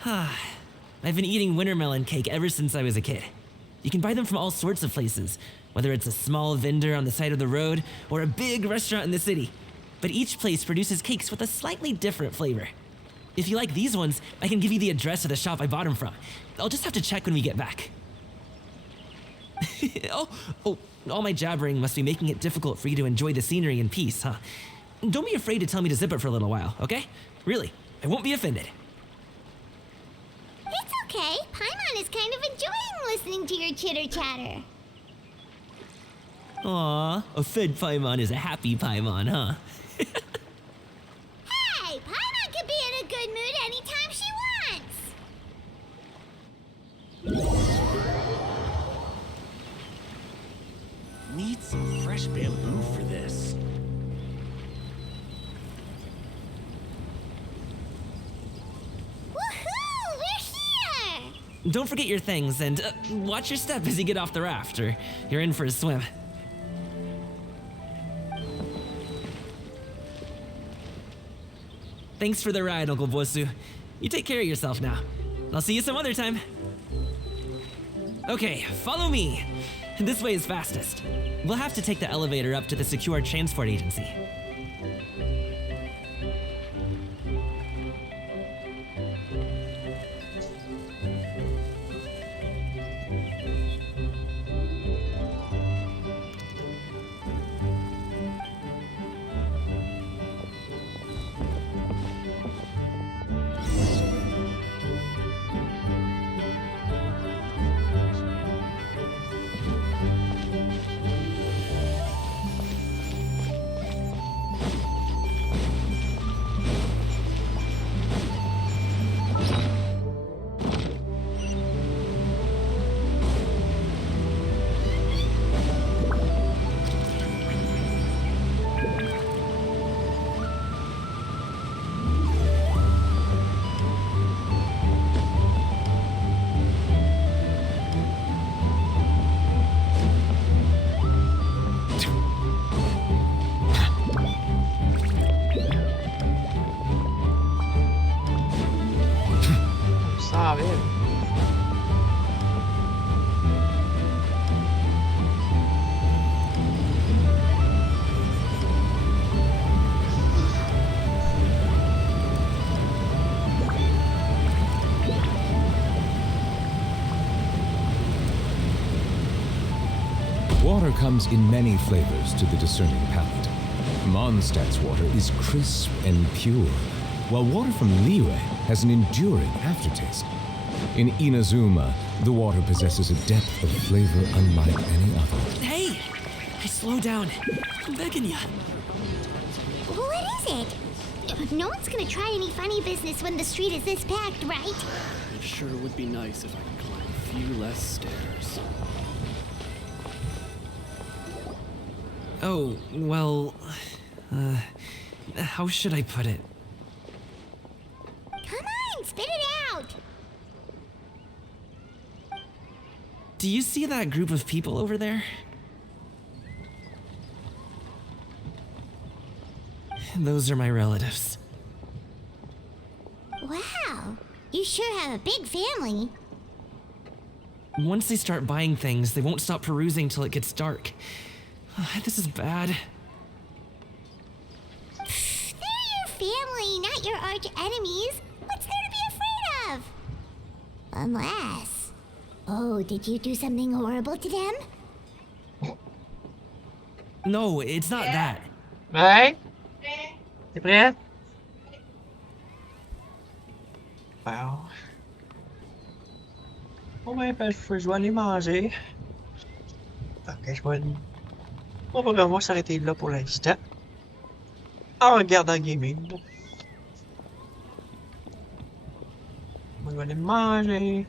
huh? I've been eating winter melon cake ever since I was a kid. You can buy them from all sorts of places, whether it's a small vendor on the side of the road or a big restaurant in the city. But each place produces cakes with a slightly different flavor. If you like these ones, I can give you the address of the shop I bought them from. I'll just have to check when we get back. oh, all my jabbering must be making it difficult for you to enjoy the scenery in peace, huh? Don't be afraid to tell me to zip it for a little while, okay? Really, I won't be offended. It's okay. Paimon is kind of enjoying listening to your chitter-chatter. Aw, a fed Paimon is a happy Paimon, huh? Hey, Paimon can be in a good mood anytime she wants. Need some fresh bamboo for this. Woohoo! We're here! Don't forget your things, and watch your step as you get off the raft, or you're in for a swim. Thanks for the ride, Uncle Bosu. You take care of yourself now. I'll see you some other time. Okay, follow me. This way is fastest. We'll have to take the elevator up to the secure transport agency. Water comes in many flavors to the discerning palate. Mondstadt's water is crisp and pure, while water from Liyue has an enduring aftertaste. In Inazuma, the water possesses a depth of flavor unlike any other. Hey! Slow down. I'm begging you. What is it? No one's gonna try any funny business when the street is this packed, right? It sure would be nice if I could climb a few less stairs. Oh, well... how should I put it? Come on, spit it out! Do you see that group of people over there? Those are my relatives. Wow, you sure have a big family. Once they start buying things, they won't stop perusing till it gets dark. This is bad. They're your family, not your arch enemies. What's there to be afraid of? Unless... Oh, did you do something horrible to them? No, it's not that. Ouais? T'es prête? Wow. Bon ben, je vais aller manger. Ok, je vais... On va vraiment s'arrêter là pour l'instant. En regardant le gaming. Moi, je vais aller manger.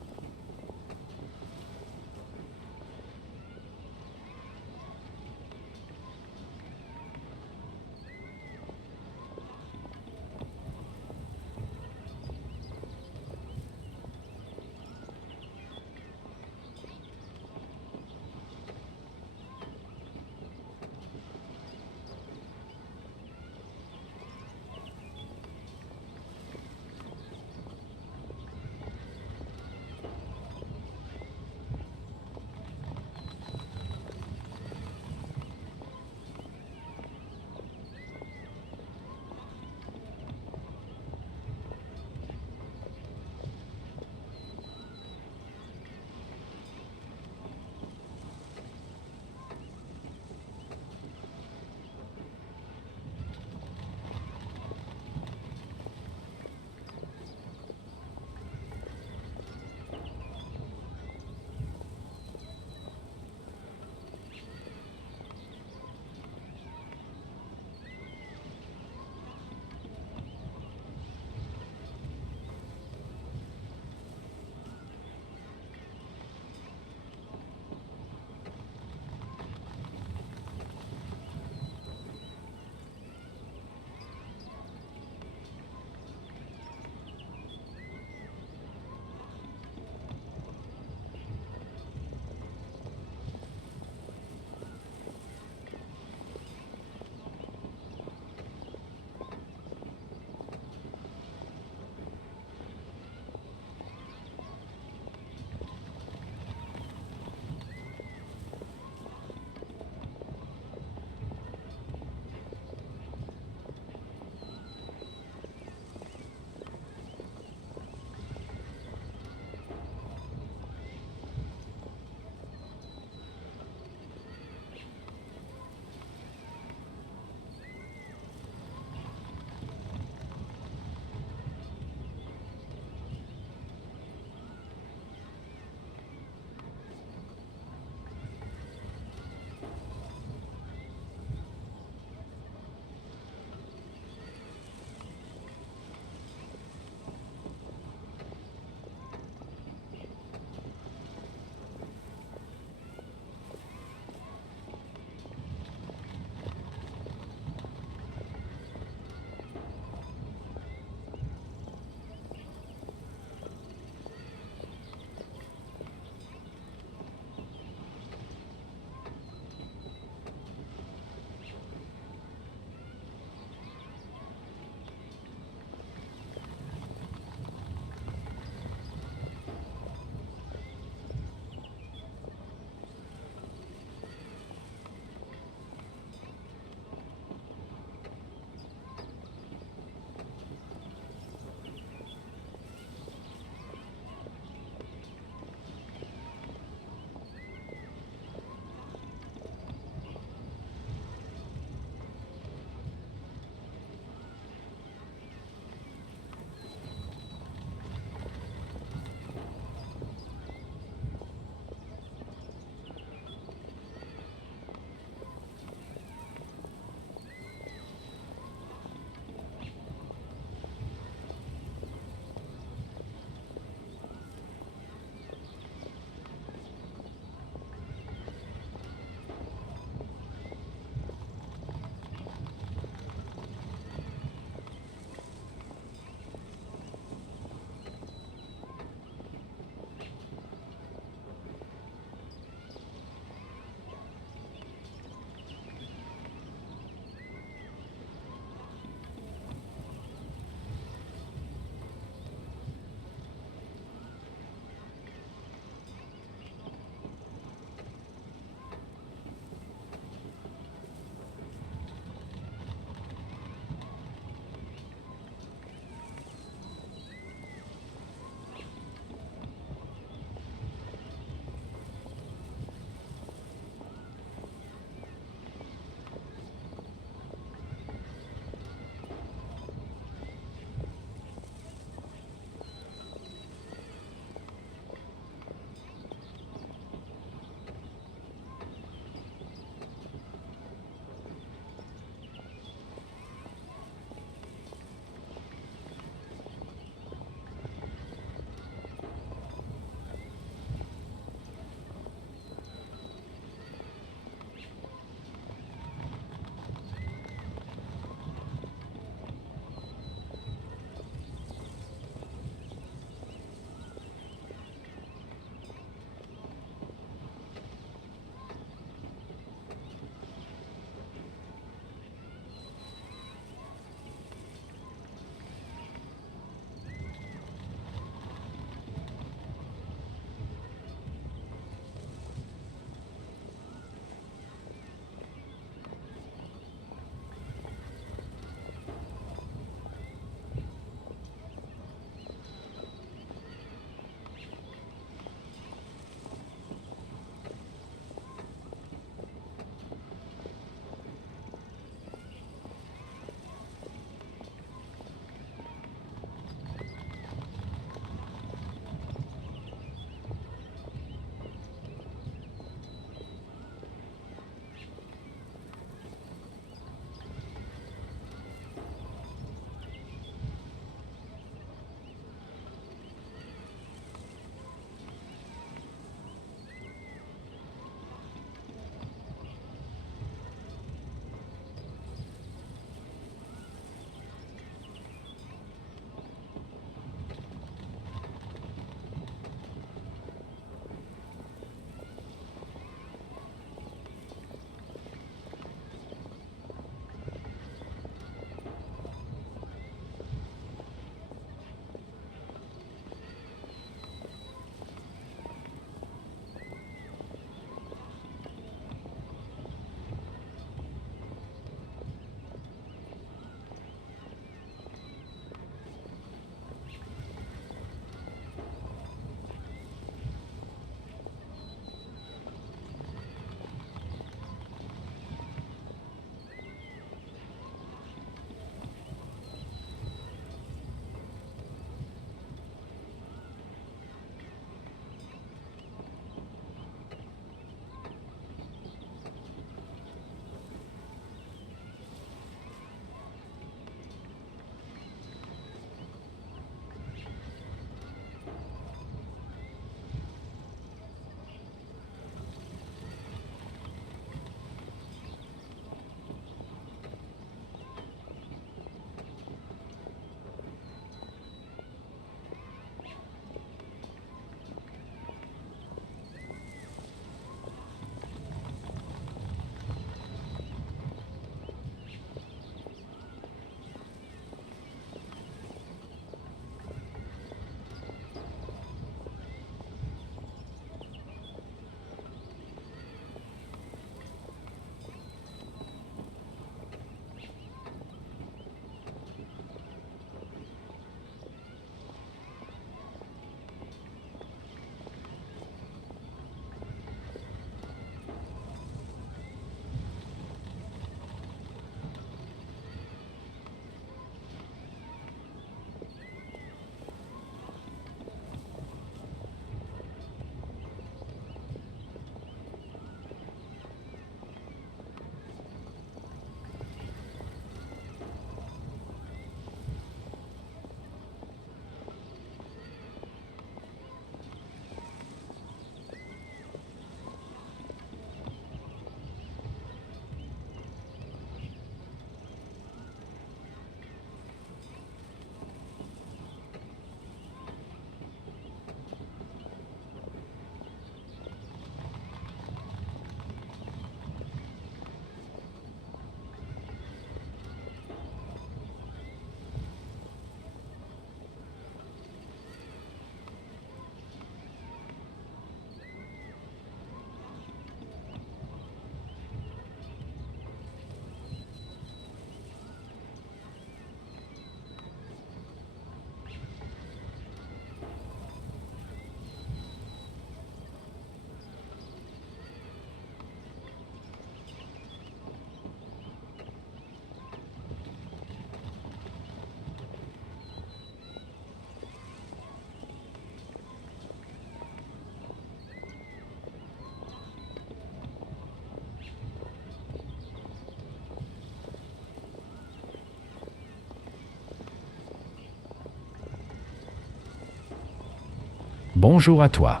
Bonjour à toi.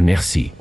Merci.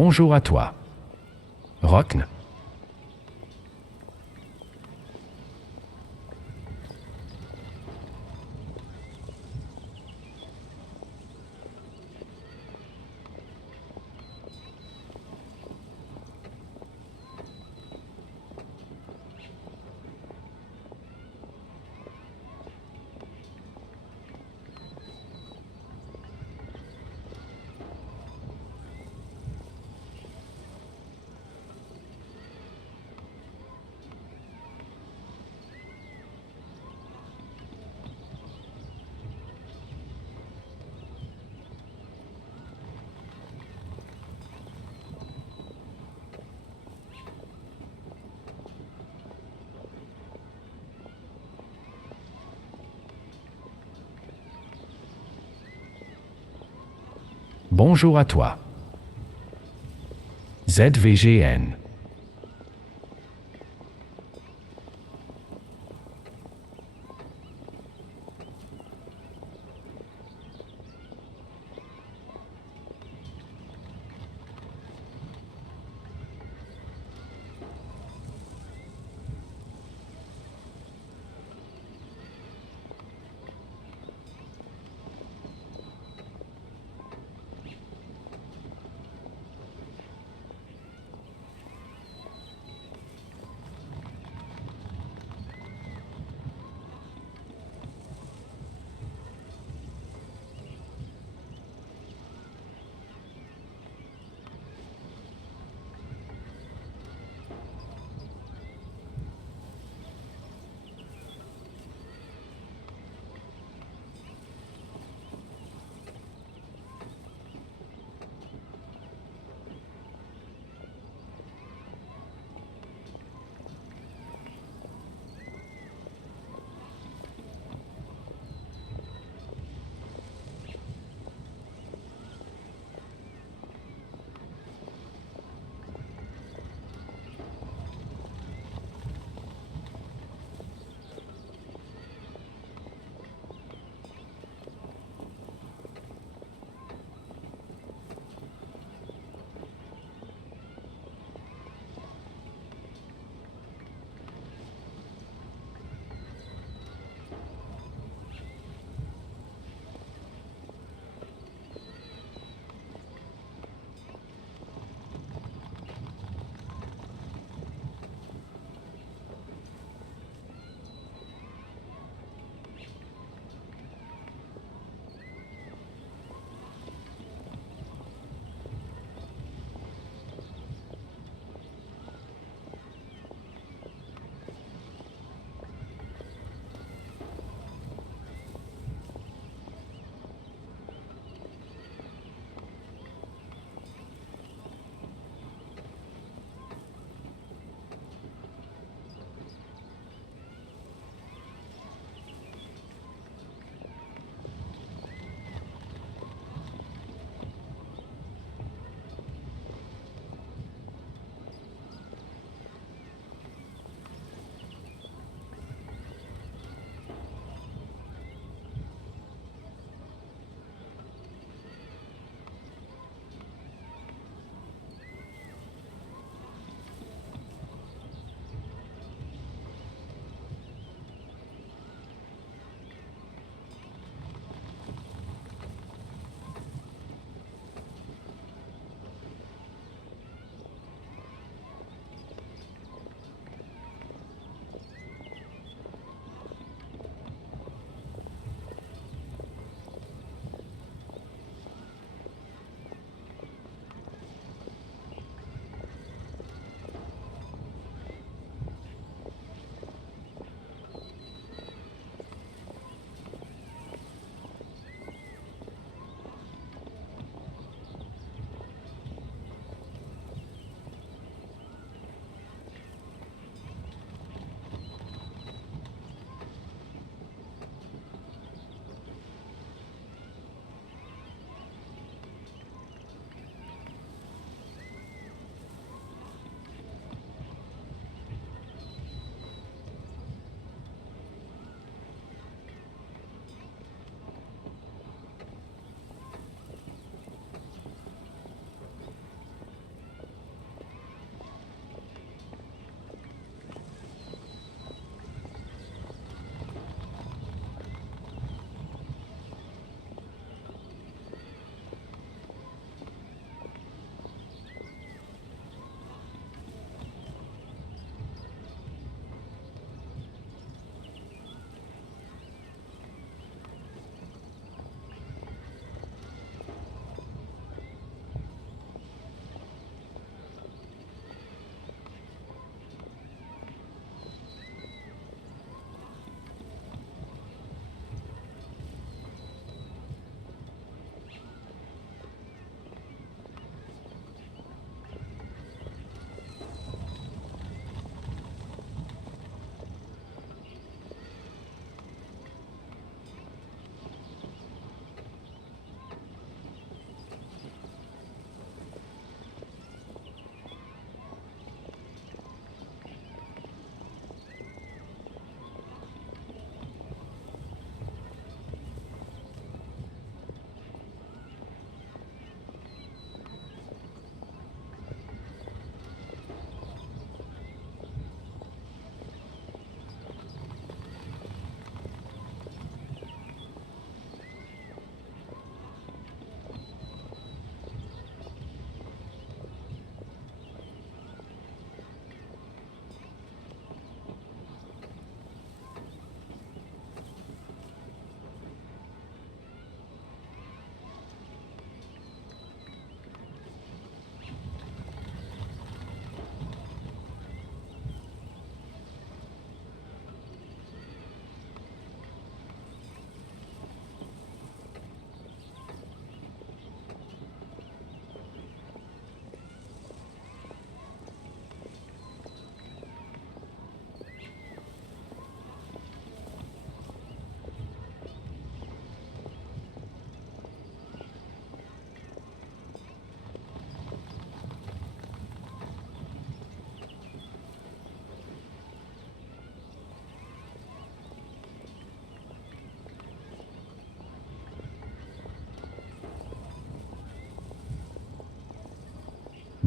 Bonjour à toi. Rockne. Bonjour à toi. ZVGN.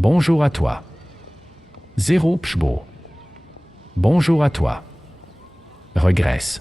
Bonjour à toi. 0 pshbo. Bonjour à toi. Regresse.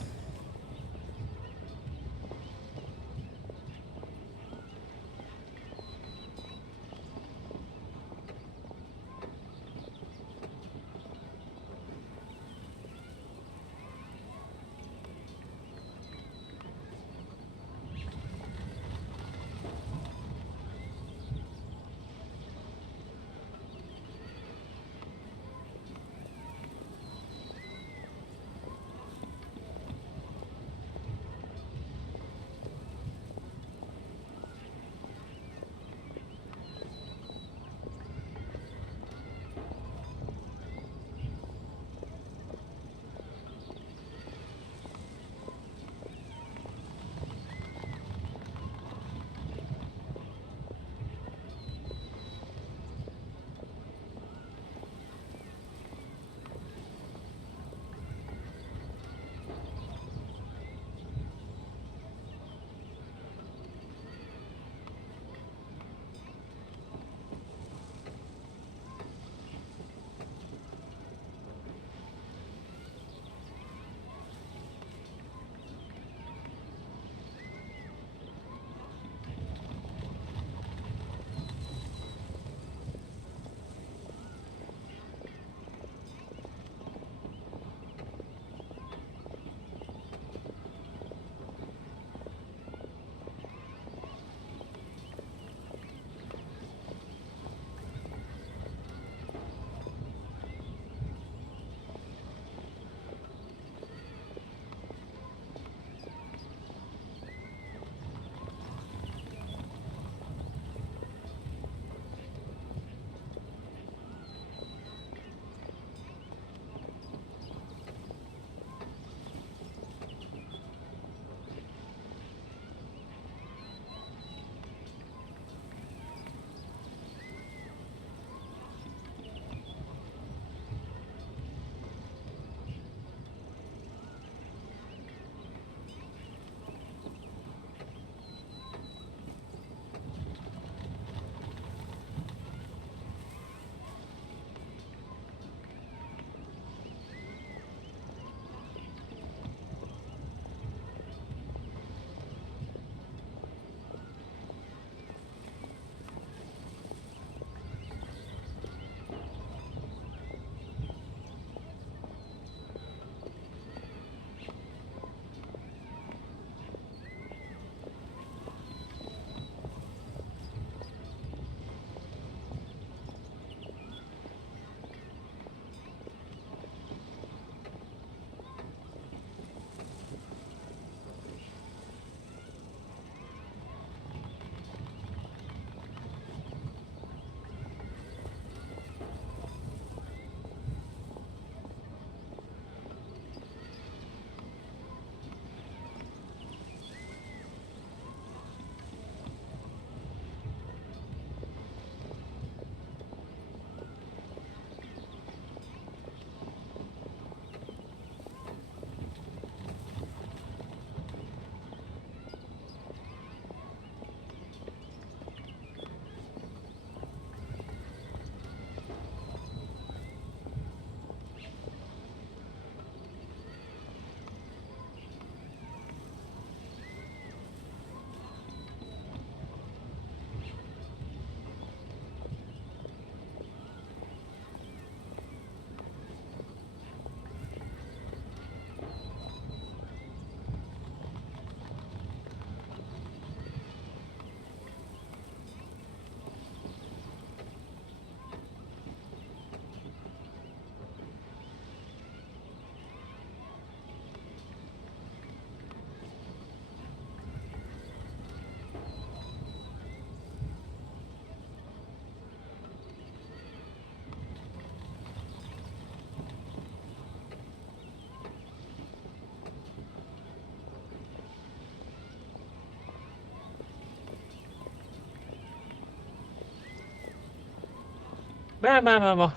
Bon.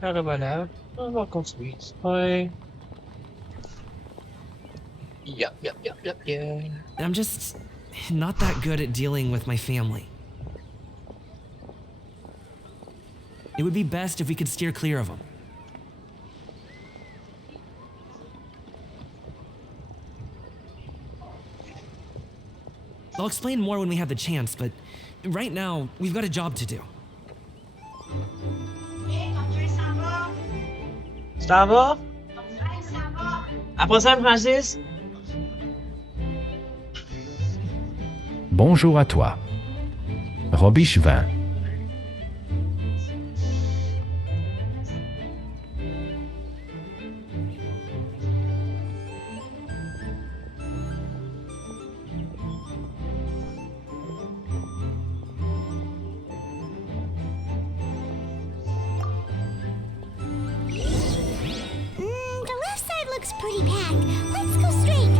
Alors voilà. On va continuer. Ouais. Yeah. I'm just not that good at dealing with my family. It would be best if we could steer clear of them. I'll explain more when we have the chance, but right now, we've got a job to do. Tu t'en vas? À la prochaine, Francis. Bonjour à toi. Robiche 20. The left side looks pretty packed. Let's go straight.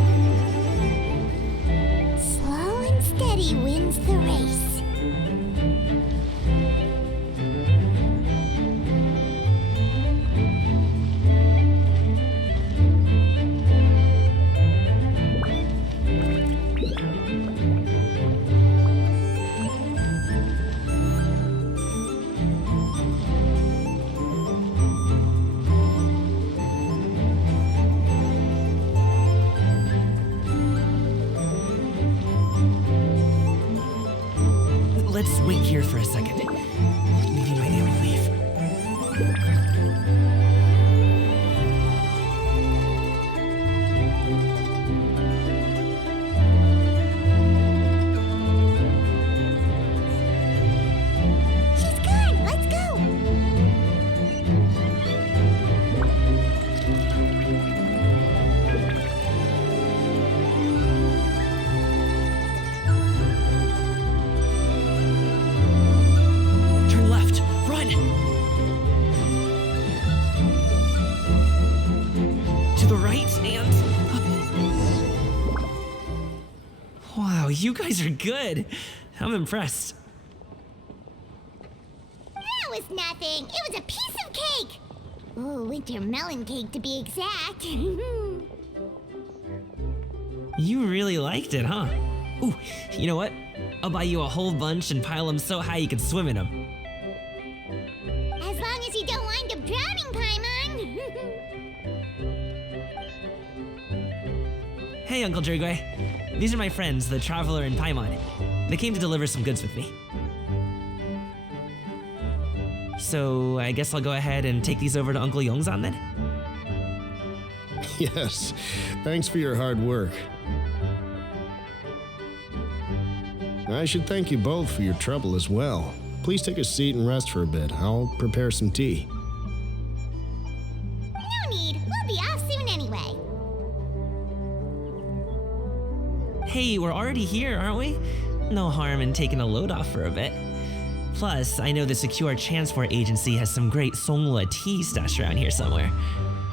Slow and steady wins the race. Let's wait here for a second. Maybe my aunt will leave. She's gone. Let's go. Turn left. Run! To the right and... Wow, you guys are good. I'm impressed. That was nothing. It was a piece of cake. Ooh, winter melon cake to be exact. You really liked it, huh? Ooh, you know what? I'll buy you a whole bunch and pile them so high you can swim in them. As long as you don't wind up drowning, Paimon. Hey, Uncle Jirgwe. These are my friends, the Traveler and Paimon. They came to deliver some goods with me. So, I guess I'll go ahead and take these over to Uncle Yongzan then? Yes, thanks for your hard work. I should thank you both for your trouble as well. Please take a seat and rest for a bit. I'll prepare some tea. No need. We'll be off soon anyway. Hey, we're already here, aren't we? No harm in taking a load off for a bit. Plus, I know the Secure Transport Agency has some great Songhua tea stashed around here somewhere.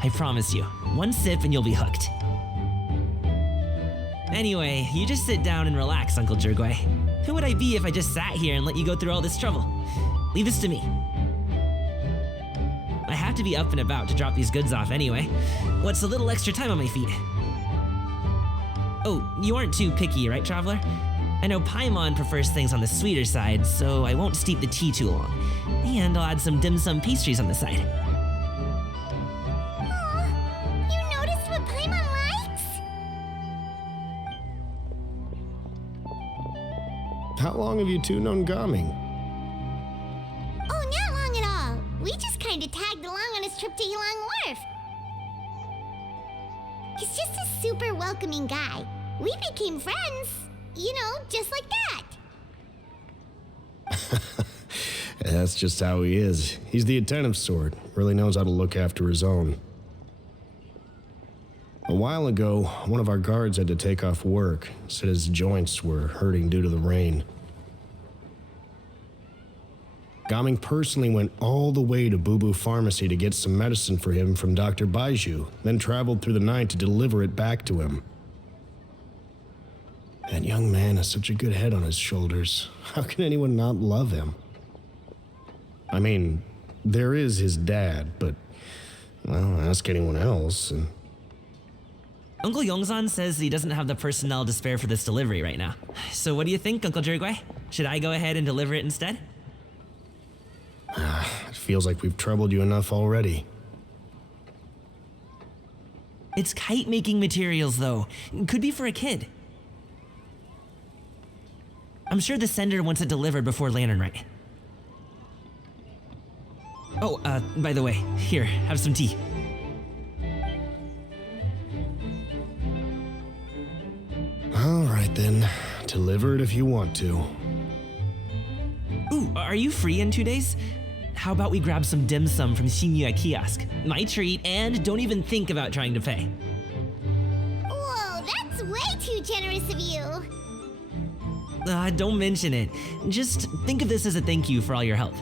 I promise you, one sip and you'll be hooked. Anyway, you just sit down and relax, Uncle Jirgwe. Who would I be if I just sat here and let you go through all this trouble? Leave this to me. I have to be up and about to drop these goods off anyway. What's a little extra time on my feet? Oh, you aren't too picky, right, Traveler? I know Paimon prefers things on the sweeter side, so I won't steep the tea too long. And I'll add some dim sum pastries on the side. Aw, you noticed what Paimon likes? How long have you two known Gaming? Oh, not long at all. We just kind of tagged along on his trip to Yulong Wharf. He's just a super welcoming guy. We became friends. You know, just like that. That's just how he is. He's the attentive sort. Really knows how to look after his own. A while ago, one of our guards had to take off work. Said his joints were hurting due to the rain. Gaming personally went all the way to Boo Pharmacy to get some medicine for him from Dr. Baiju, then traveled through the night to deliver it back to him. That young man has such a good head on his shoulders. How can anyone not love him? I mean, there is his dad, but, well, ask anyone else and... Uncle Yongzan says he doesn't have the personnel to spare for this delivery right now. So what do you think, Uncle Jirgwe? Should I go ahead and deliver it instead? It feels like we've troubled you enough already. It's kite-making materials, though. Could be for a kid. I'm sure the sender wants it delivered before Lantern Rite. Oh, by the way, here, have some tea. All right then, deliver it if you want to. Ooh, are you free in 2 days? How about we grab some dim sum from Shinya Kiosk? My treat, and don't even think about trying to pay. Whoa, that's way too generous of you. Don't mention it. Just think of this as a thank you for all your help.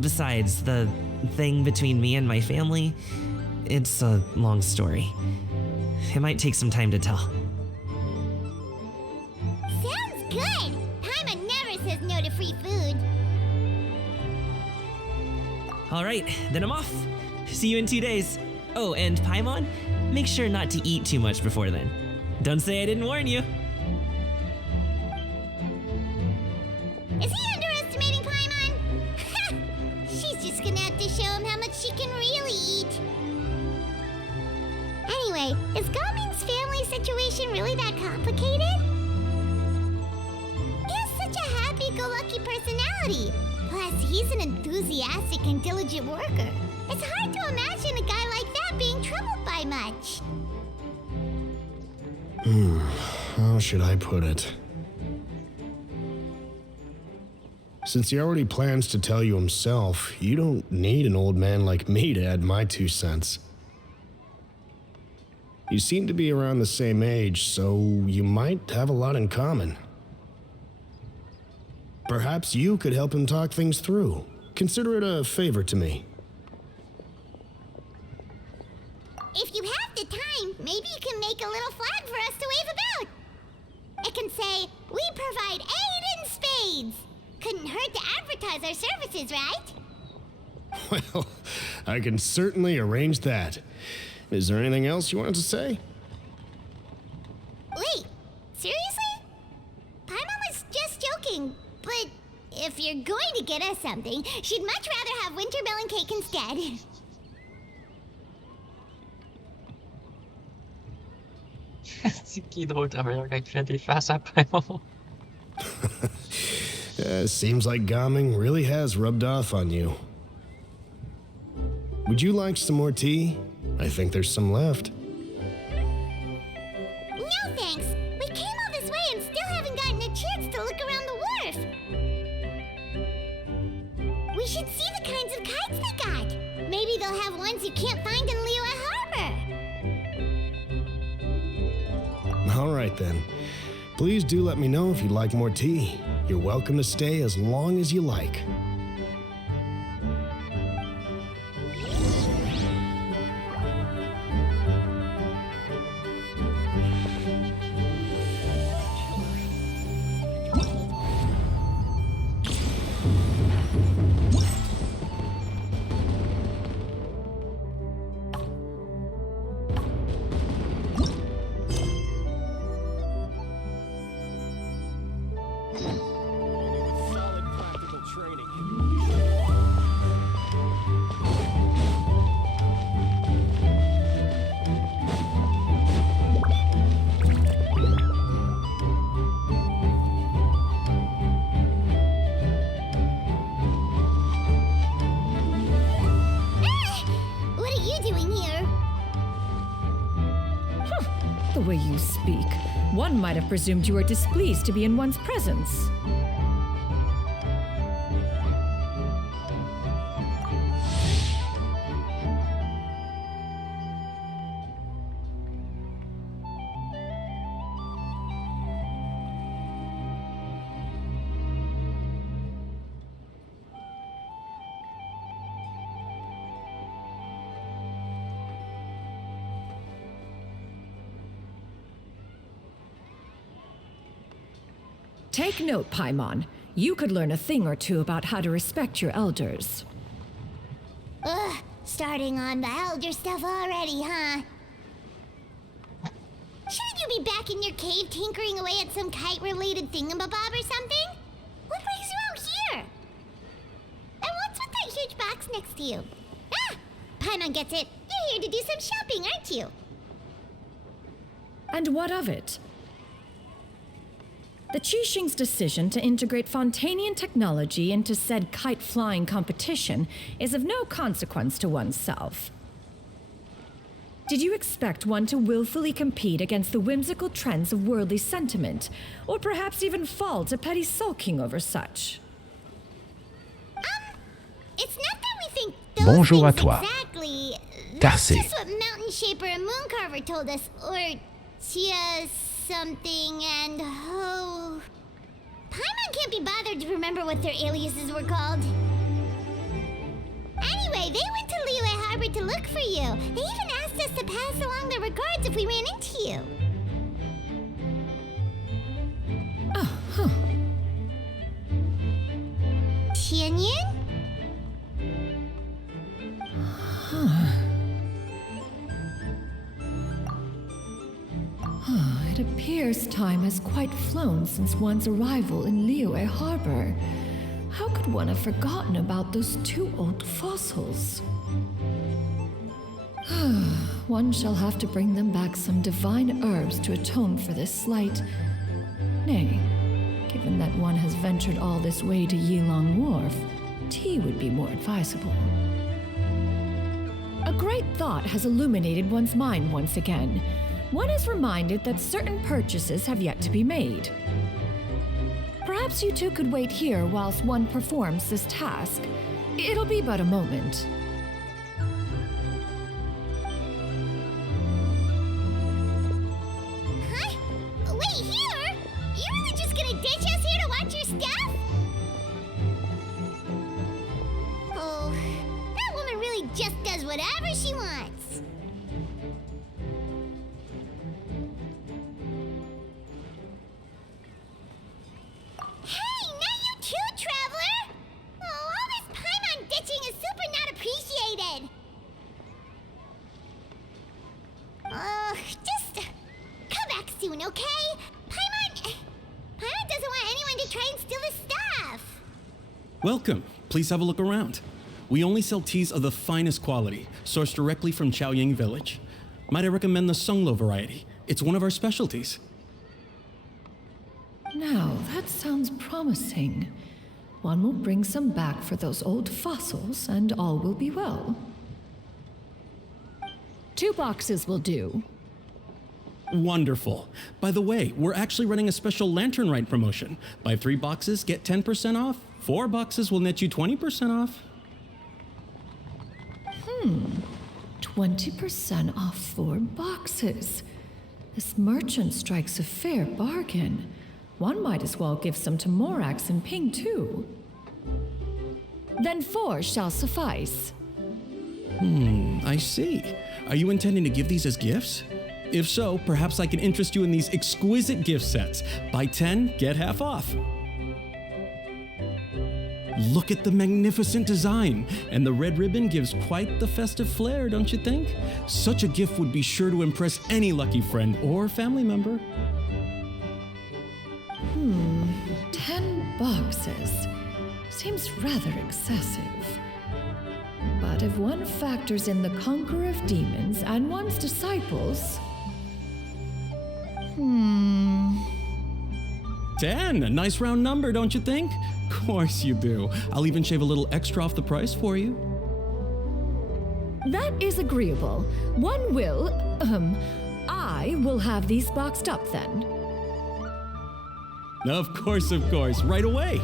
Besides, the thing between me and my family, it's a long story. It might take some time to tell. Sounds good. Paimon never says no to free food. All right, then I'm off. See you in 2 days. Oh, and Paimon, make sure not to eat too much before then. Don't say I didn't warn you. Is he underestimating Paimon? She's just gonna have to show him how much she can really eat. Anyway, is Gaming's family situation really that complicated? He has such a happy-go-lucky personality. Plus, he's an enthusiastic and diligent worker. It's hard to imagine a guy like that being troubled by much. How should I put it? Since he already plans to tell you himself, you don't need an old man like me to add my 2 cents. You seem to be around the same age, so you might have a lot in common. Perhaps you could help him talk things through. Consider it a favor to me. If you have the time, maybe you can make a little flag for us to wave about. It can say, "We provide aid in spades." Couldn't hurt to advertise our services, right? Well, I can certainly arrange that. Is there anything else you wanted to say? Wait, seriously? Paimon was just joking, but if you're going to get us something, she'd much rather have winter melon cake instead. C'est qui est drôle de travailler quand tu fais des faces à Paimon. Seems like Gaming really has rubbed off on you. Would you like some more tea? I think there's some left. No thanks. We came all this way and still haven't gotten a chance to look around the wharf. We should see the kinds of kites they got. Maybe they'll have ones you can't find in Liyue Harbor. All right then. Please do let me know if you'd like more tea. You're welcome to stay as long as you like. The way you speak, one might have presumed you were displeased to be in one's presence. Take note, Paimon. You could learn a thing or two about how to respect your elders. Ugh, starting on the elder stuff already, huh? Shouldn't you be back in your cave tinkering away at some kite-related thingamabob or something? What brings you out here? And what's with that huge box desk next to you. Ah! Paimon gets it. You're here to do some shopping, aren't you? And what of it? The Qixing's decision to integrate Fontanian technology into said kite-flying competition is of no consequence to oneself. Did you expect one to willfully compete against the whimsical trends of worldly sentiment, or perhaps even fall to petty sulking over such? It's not that we think those Bonjour à things toi. exactly. Darcy. That's just what Mountain Shaper and Mooncarver told us, or Chia something and Ho. Paimon can't be bothered to remember what their aliases were called. Anyway, they went to Liyue Harbor to look for you. They even asked us to pass along their regards if we ran into you. Oh, huh. Tianyin? It appears time has quite flown since one's arrival in Liyue Harbor. How could one have forgotten about those two old fossils? One shall have to bring them back some divine herbs to atone for this slight. Nay, given that one has ventured all this way to Yilong Wharf, tea would be more advisable. A great thought has illuminated one's mind once again. One is reminded that certain purchases have yet to be made. Perhaps you two could wait here whilst one performs this task. It'll be but a moment. Huh? Wait, here? You're really just gonna ditch us here to watch your stuff? Oh, that woman really just does whatever she wants. Hey, not you too, Traveler! Oh, all this Paimon ditching is super not appreciated. Just come back soon, okay? Paimon doesn't want anyone to try and steal his stuff. Welcome. Please have a look around. We only sell teas of the finest quality, sourced directly from Chaoying Village. Might I recommend the Sunglo variety? It's one of our specialties. Now, that sounds promising. One will bring some back for those old fossils, and all will be well. 2 boxes will do. Wonderful. By the way, we're actually running a special Lantern Rite promotion. Buy 3 boxes, get 10% off. 4 boxes will net you 20% off. 20% off 4 boxes. This merchant strikes a fair bargain. One might as well give some to Morax and Ping, too. Then 4 shall suffice. I see. Are you intending to give these as gifts? If so, perhaps I can interest you in these exquisite gift sets. Buy 10, get half off. Look at the magnificent design, and the red ribbon gives quite the festive flair, don't you think? Such a gift would be sure to impress any lucky friend or family member. 10 boxes. Seems rather excessive. But if one factors in the Conqueror of Demons and one's disciples... 10, a nice round number, don't you think? Of course you do. I'll even shave a little extra off the price for you. That is agreeable. One will, I will have these boxed up then. Of course, right away.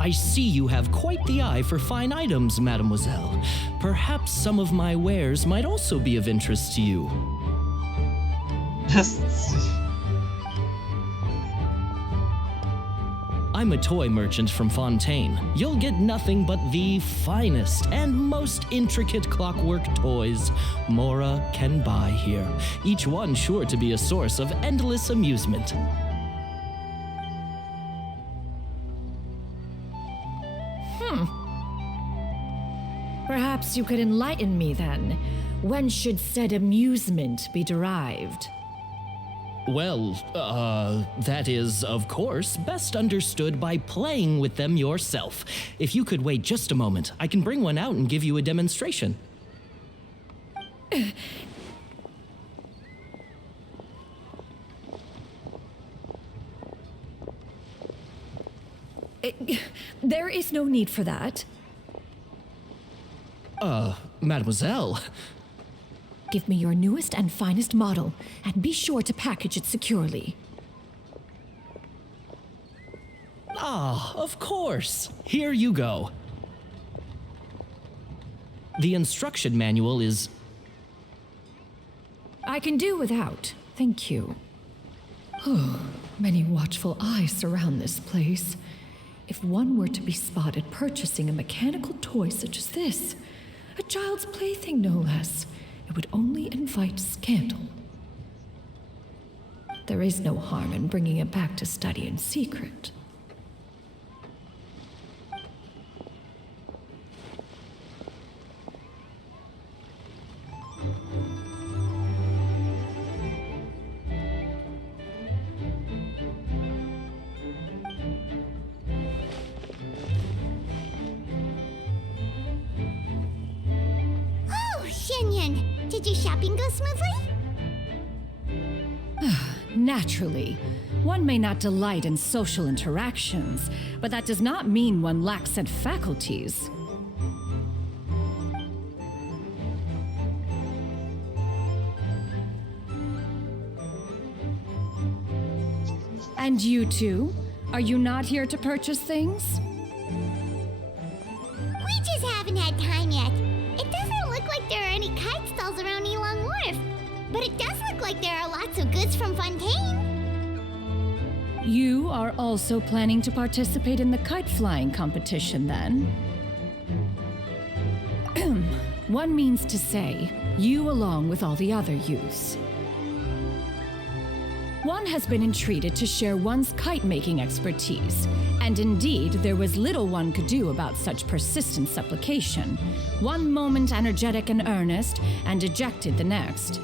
I see you have quite the eye for fine items, mademoiselle. Perhaps some of my wares might also be of interest to you. I'm a toy merchant from Fontaine. You'll get nothing but the finest and most intricate clockwork toys Mora can buy here, each one sure to be a source of endless amusement. Perhaps you could enlighten me then. When should said amusement be derived? That is, of course, best understood by playing with them yourself. If you could wait just a moment, I can bring one out and give you a demonstration. There is no need for that. Mademoiselle. Give me your newest and finest model, and be sure to package it securely. Of course. Here you go. The instruction manual is... I can do without, thank you. Many watchful eyes surround this place. If one were to be spotted purchasing a mechanical toy such as this, a child's plaything no less, it would only invite scandal. There is no harm in bringing it back to study in secret. Did your shopping go smoothly? Naturally. One may not delight in social interactions, but that does not mean one lacks said faculties. And you two? Are you not here to purchase things? We just haven't had time yet. It doesn't look like there are any kite stalls around Elong Wharf, but it does look like there are lots of goods from Fontaine. You are also planning to participate in the kite flying competition, then? One means to say, you along with all the other youths. One has been entreated to share one's kite-making expertise, and indeed, there was little one could do about such persistent supplication. One moment energetic and earnest, and dejected the next.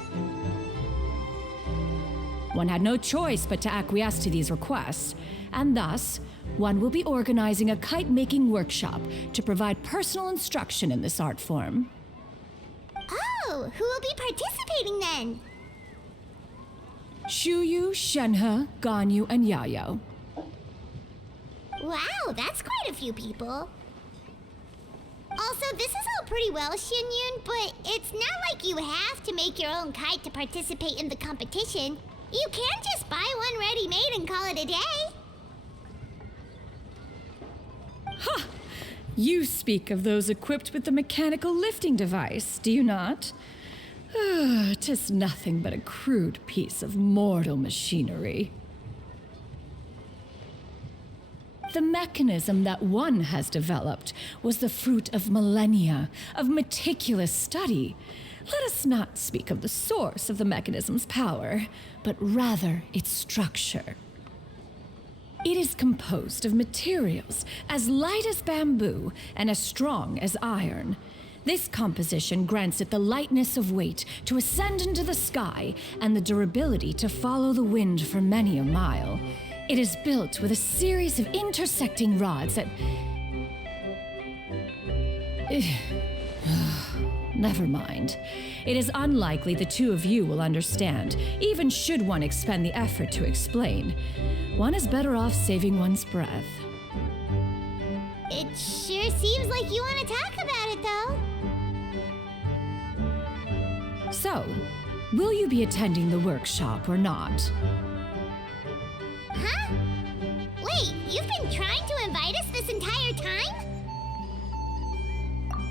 One had no choice but to acquiesce to these requests, and thus, one will be organizing a kite-making workshop to provide personal instruction in this art form. Oh, who will be participating then? Shuyu, Shenhe, Ganyu, and Yayo. Wow, that's quite a few people. Also, this is all pretty well, Xinyun, but it's not like you have to make your own kite to participate in the competition. You can just buy one ready-made and call it a day. Ha! You speak of those equipped with the mechanical lifting device, do you not? 'Tis nothing but a crude piece of mortal machinery. The mechanism that one has developed was the fruit of millennia of meticulous study. Let us not speak of the source of the mechanism's power, but rather its structure. It is composed of materials as light as bamboo and as strong as iron. This composition grants it the lightness of weight to ascend into the sky and the durability to follow the wind for many a mile. It is built with a series of intersecting rods that... Never mind. It is unlikely the two of you will understand, even should one expend the effort to explain. One is better off saving one's breath. It sure seems like you want to talk about it, though. So, will you be attending the workshop or not? Huh? Wait, you've been trying to invite us this entire time?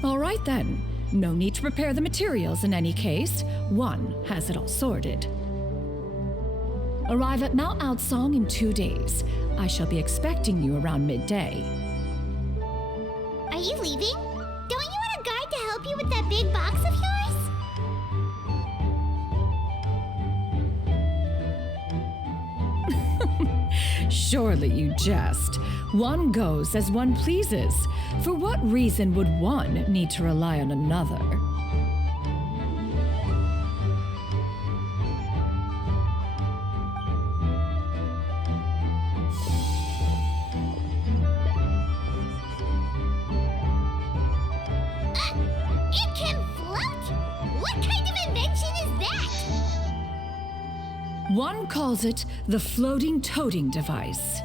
All right then. No need to prepare the materials in any case. One has it all sorted. Arrive at Mount Outsong in 2 days. I shall be expecting you around midday. Are you leaving? Don't you want a guard to help you with that big box of yours? Surely you jest. One goes as one pleases. For what reason would one need to rely on another? One calls it the floating toting device.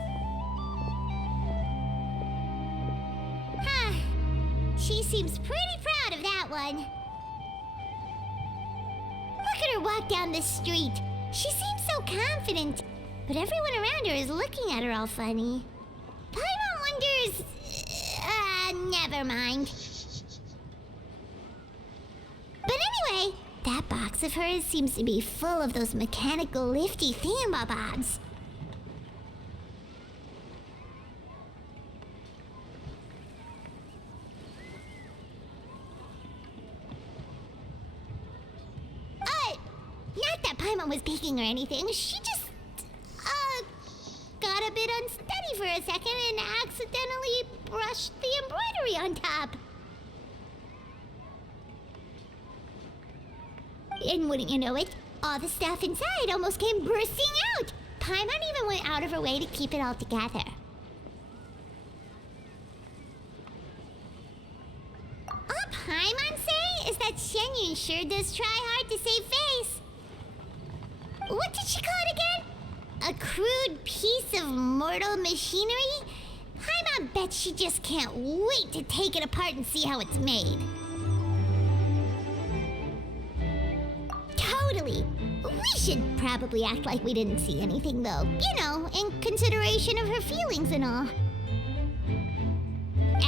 Huh. She seems pretty proud of that one. Look at her walk down the street. She seems so confident, but everyone around her is looking at her all funny. Paimon wonders... never mind. But anyway, that box of hers seems to be full of those mechanical lifty thingamabobs. Not that Paimon was peeking or anything. She just, got a bit unsteady for a second and accidentally brushed the embroidery on top. And wouldn't you know it, all the stuff inside almost came bursting out. Paimon even went out of her way to keep it all together. All Paimon say is that Shenyun sure does try hard to save face. What did she call it again? A crude piece of mortal machinery? Paimon bet she just can't wait to take it apart and see how it's made. Totally. We should probably act like we didn't see anything, though. You know, in consideration of her feelings and all.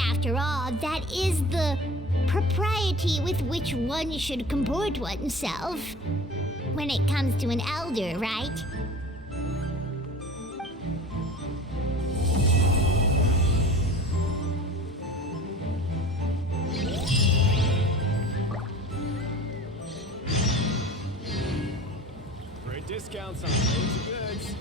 After all, that is the propriety with which one should comport oneself. When it comes to an elder, right? Great discounts on loads of goods.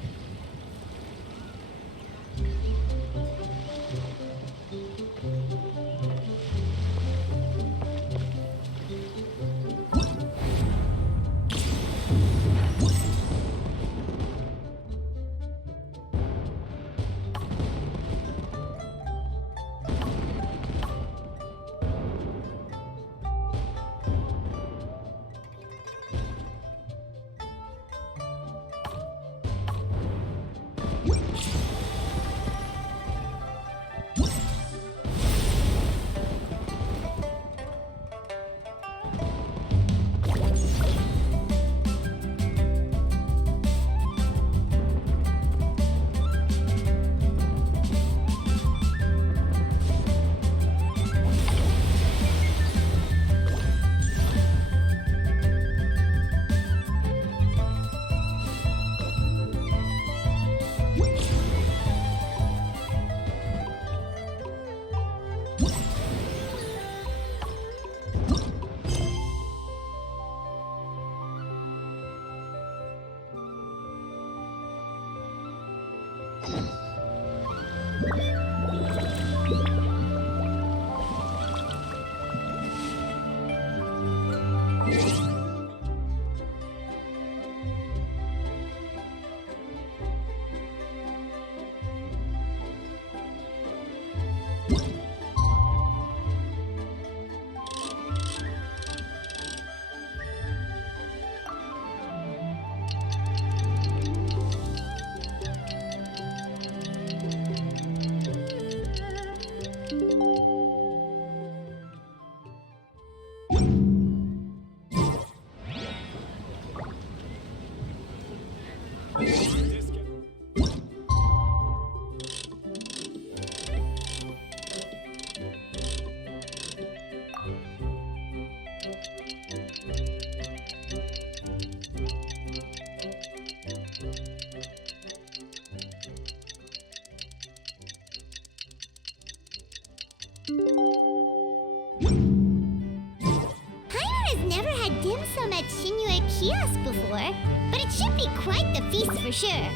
Paimon has never had dim sum at Shinue Kiosk before, but it should be quite the feast for sure.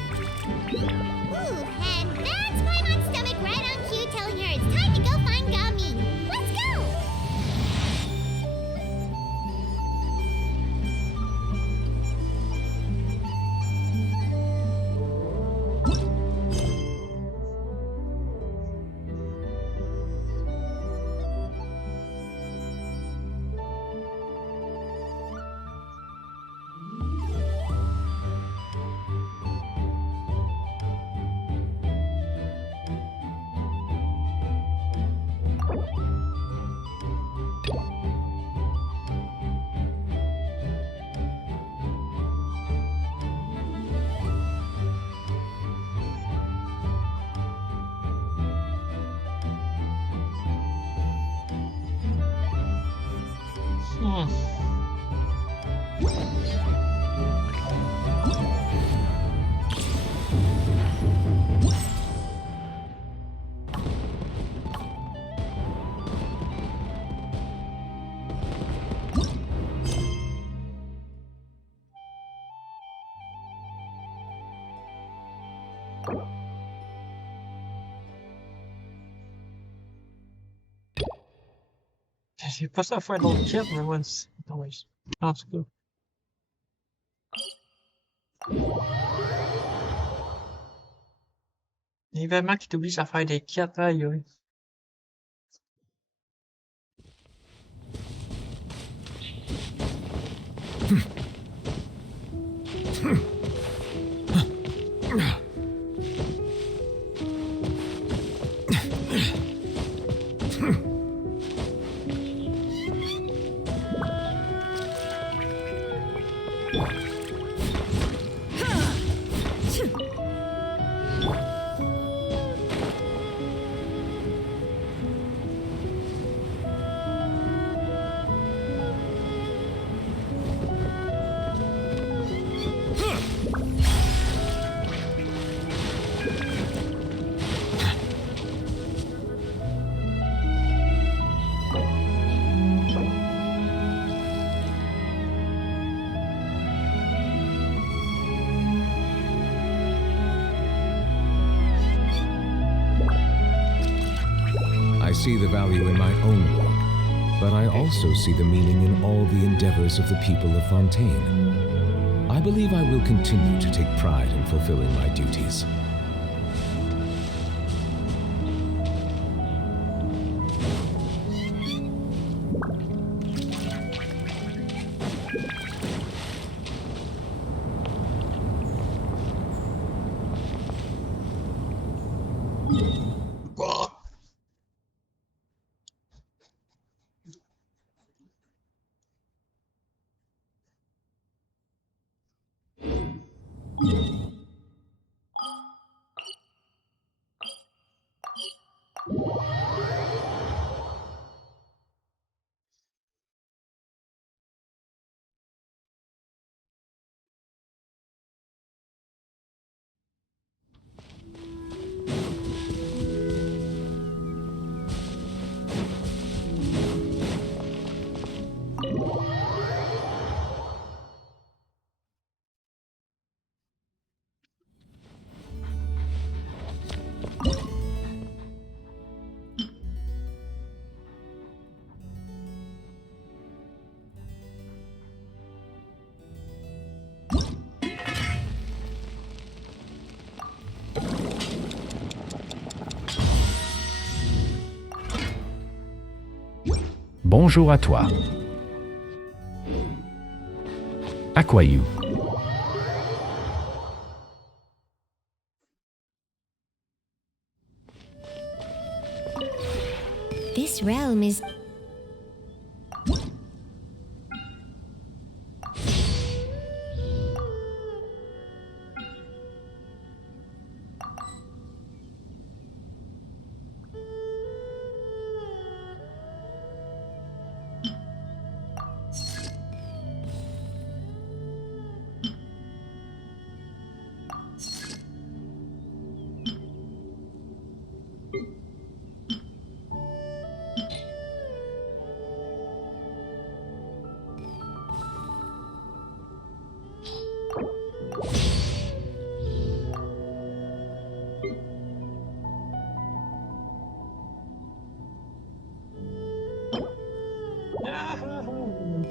Ooh, and that's Paimon's stomach right on cue telling her it's time to go find Gamin. Let's go! Hmm. J'ai pas ça à faire d'autres quêtes, mais ouais, ouais. En tout cas. L'événement qui t'oblige à faire des quêtes, aïe aïe. I see the value in my own work, but I also see the meaning in all the endeavors of the people of Fontaine. I believe I will continue to take pride in fulfilling my duties. Bonjour à toi. Acquaillou. This realm is...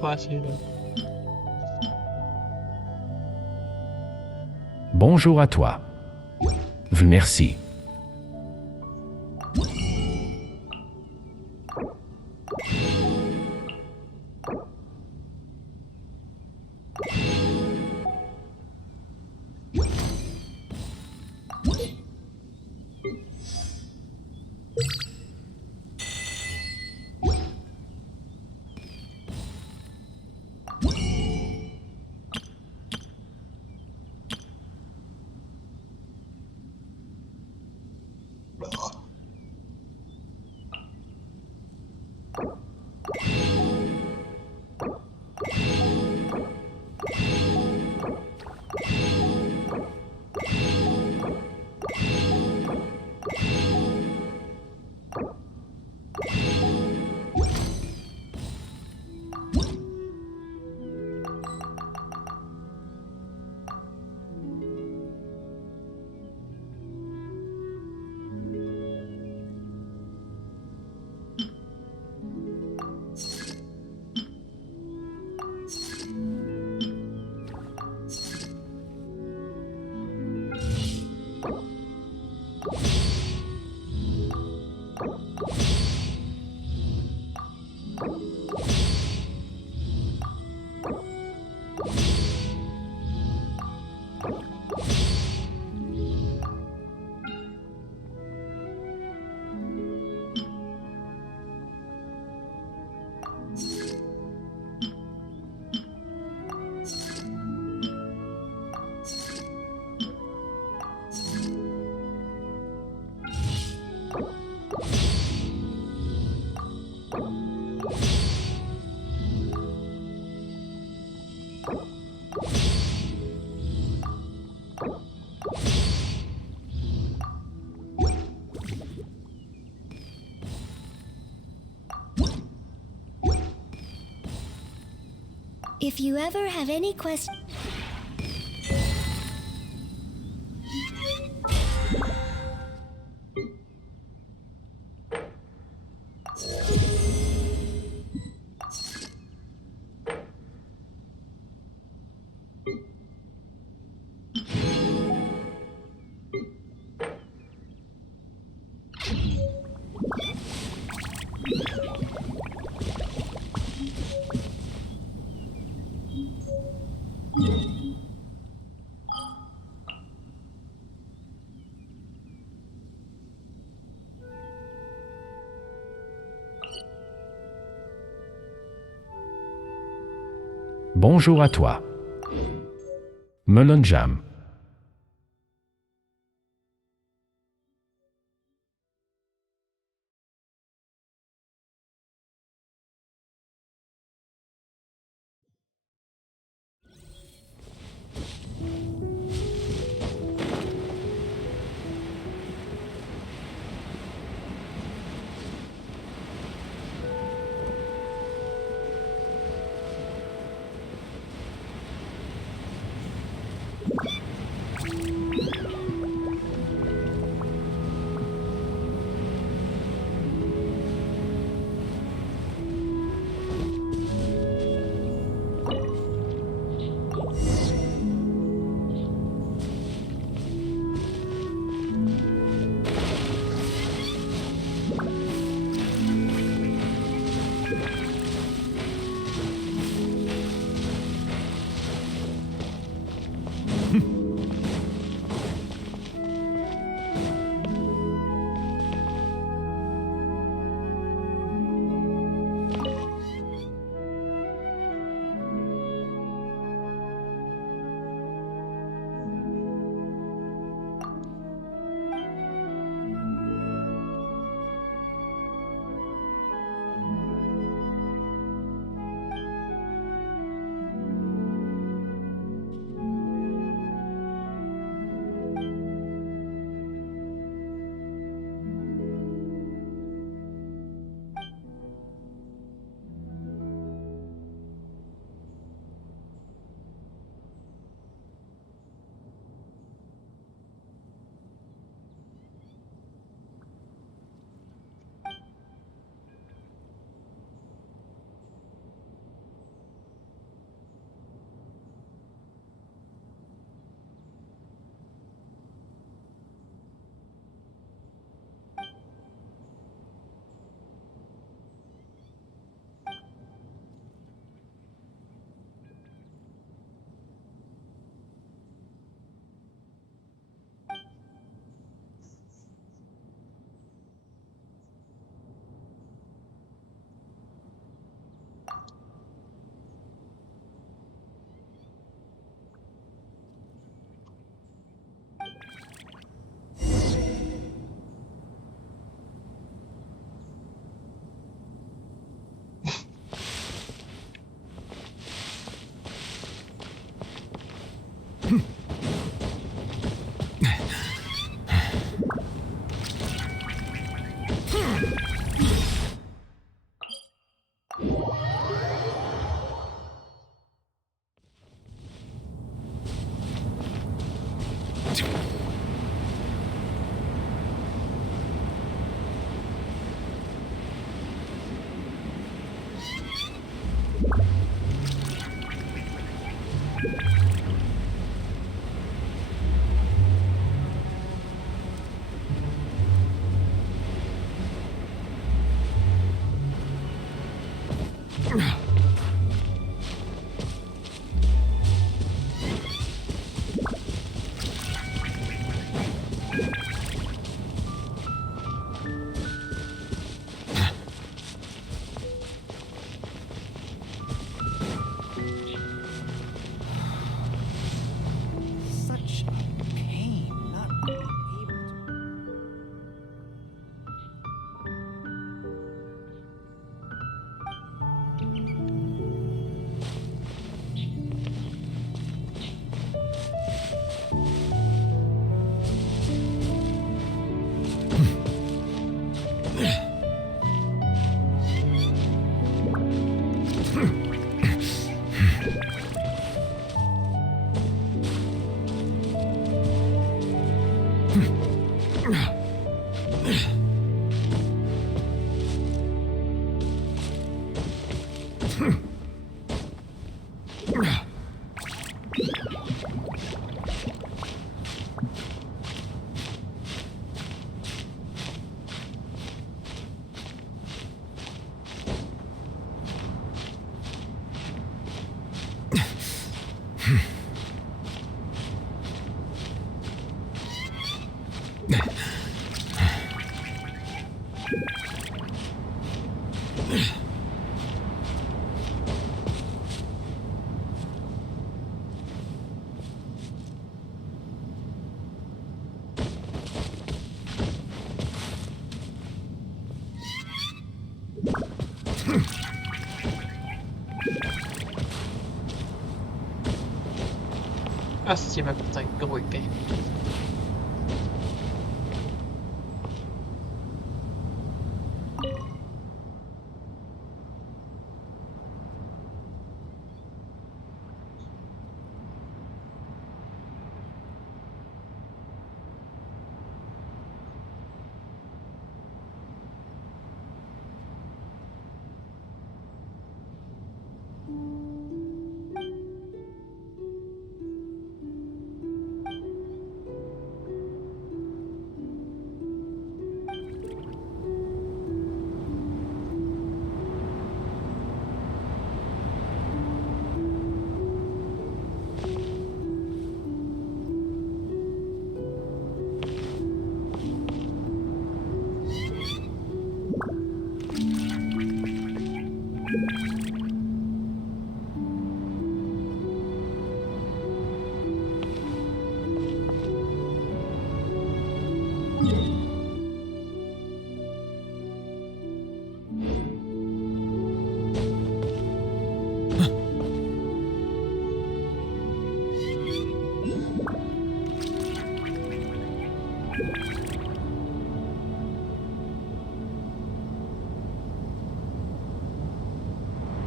Pas assez, là. Bonjour à toi. Merci. If you ever have any questions... Bonjour à toi. Melon Jam. Ah, c'est ma putain, gros épée.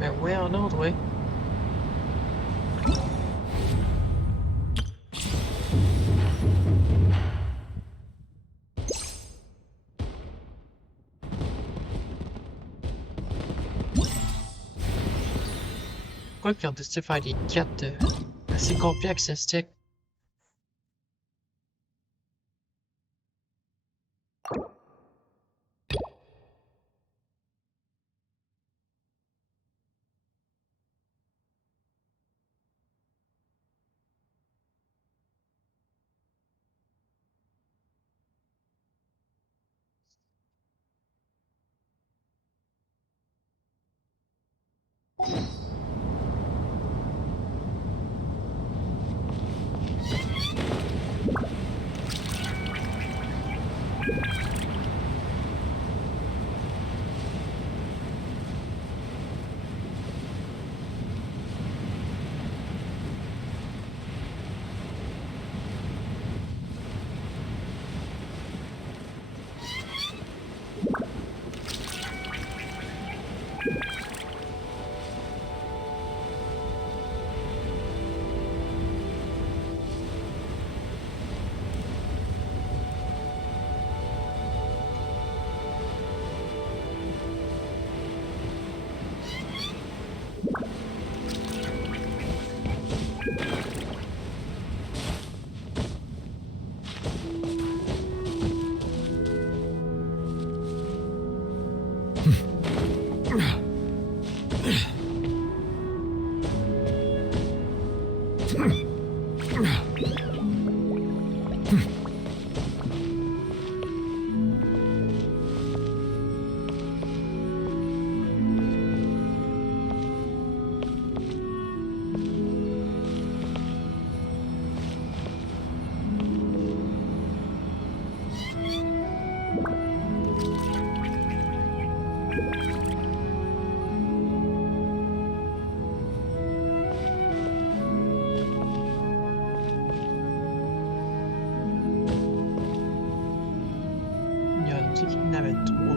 Ben ouais, en ordre, ouais. Pourquoi qu'ils ont décidé de faire des quêtes assez complexes, stick? Il y a dit qu'il y en avait trois.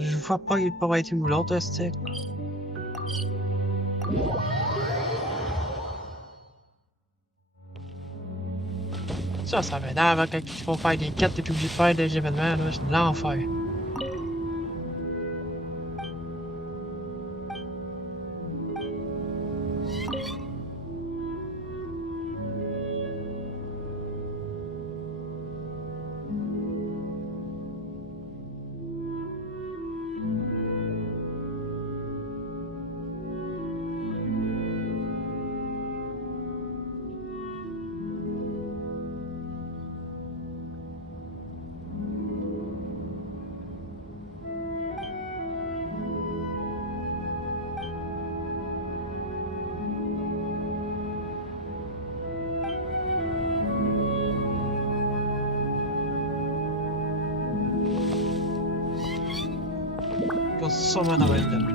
Je vois pas, il pas été où l'autre, c'est. Ça m'énerve hein, quand ils font faire des quêtes, t'es plus obligé de faire des événements, là, c'est de l'enfer. Il va sûrement en avoir une demain.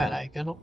Peraí que eu não.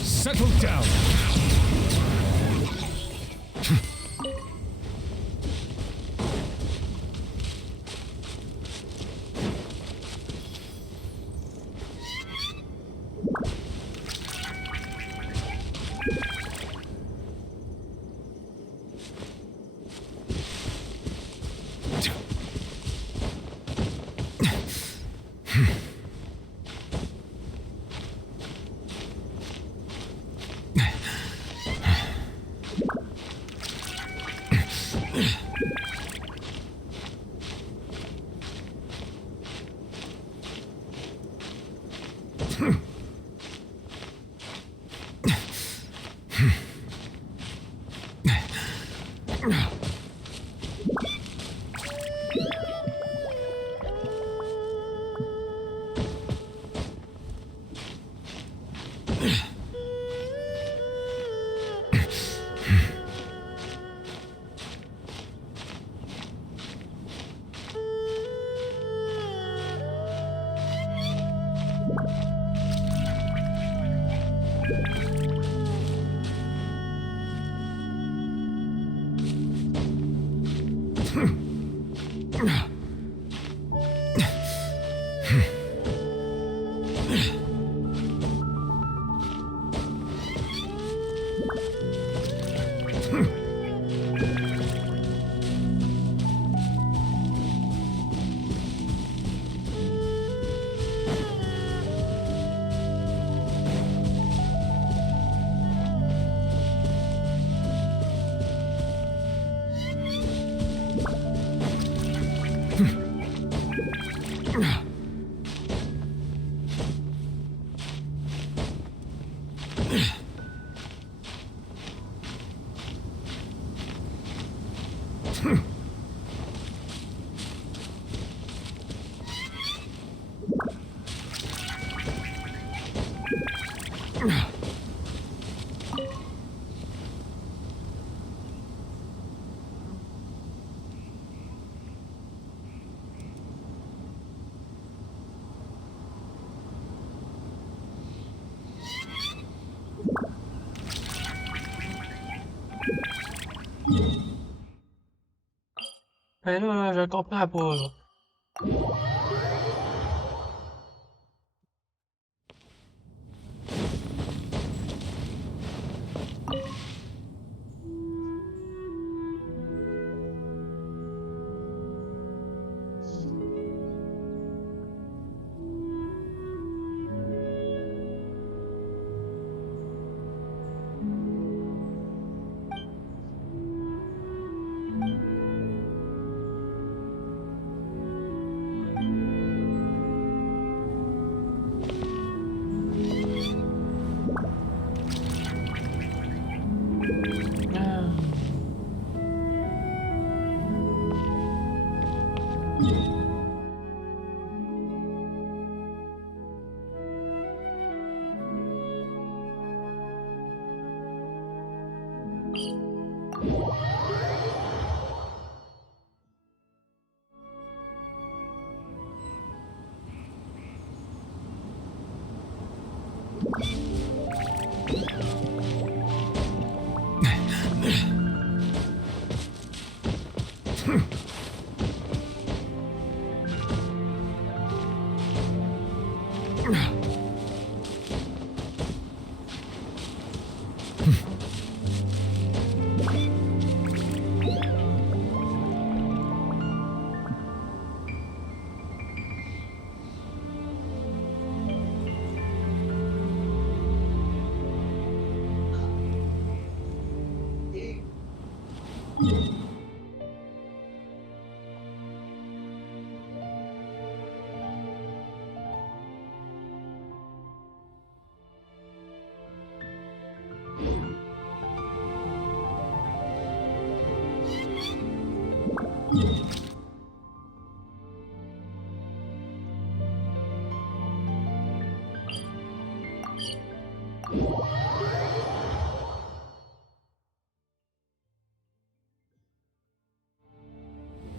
Settle down. Ben là, je comprends pas, là.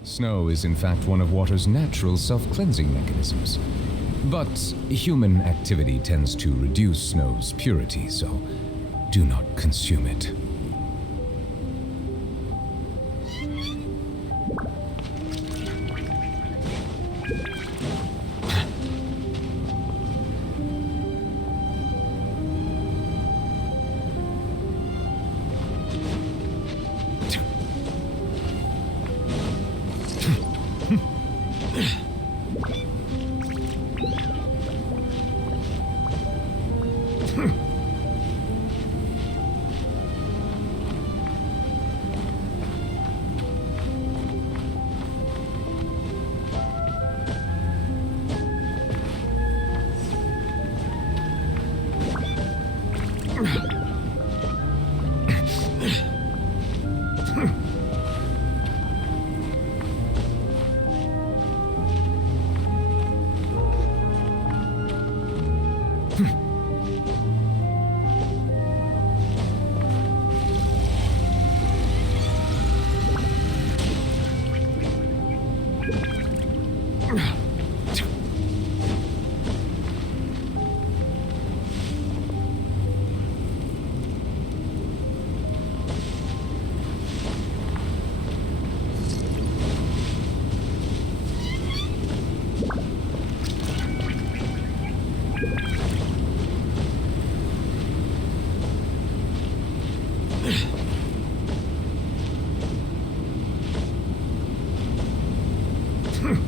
Snow is in fact one of water's natural self-cleansing mechanisms. But human activity tends to reduce snow's purity, so do not consume it.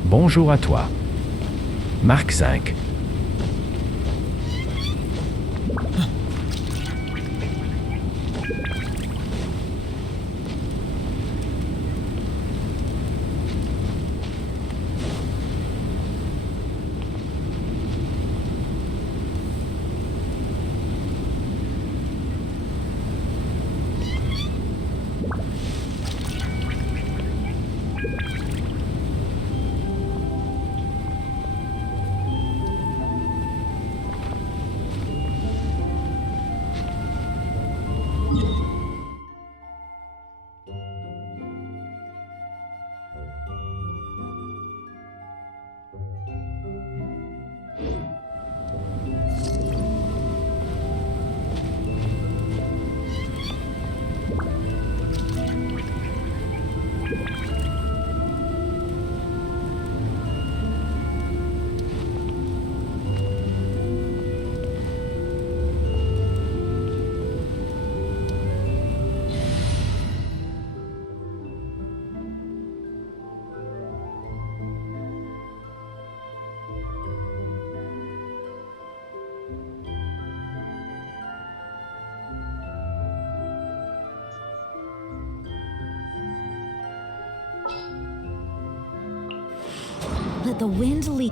Bonjour à toi. Marque 5. Let the wind lead.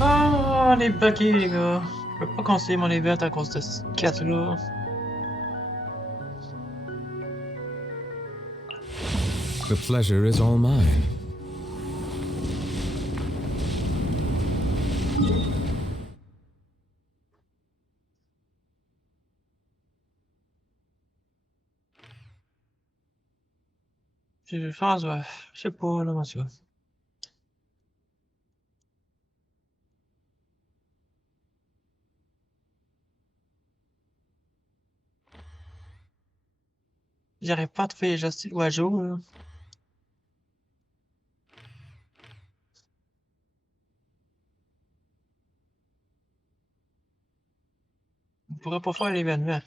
Oh, on est bloqué, les gars. Je peux pas conseiller mon event à cause de ce quête-là. The pleasure is all mine. Je pense, ouais. Je sais pas, là, monsieur. J'arrive pas à trouver les gestes l'oiseau, là. On pourrait pas faire l'événement.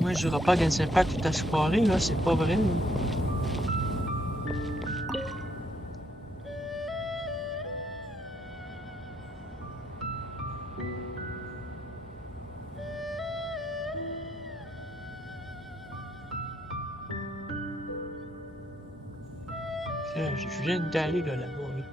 Moi, je jouerai pas à Genshin Impact toute la soirée, là. C'est pas vrai, là. Je viens d'aller, là, là-bas, là.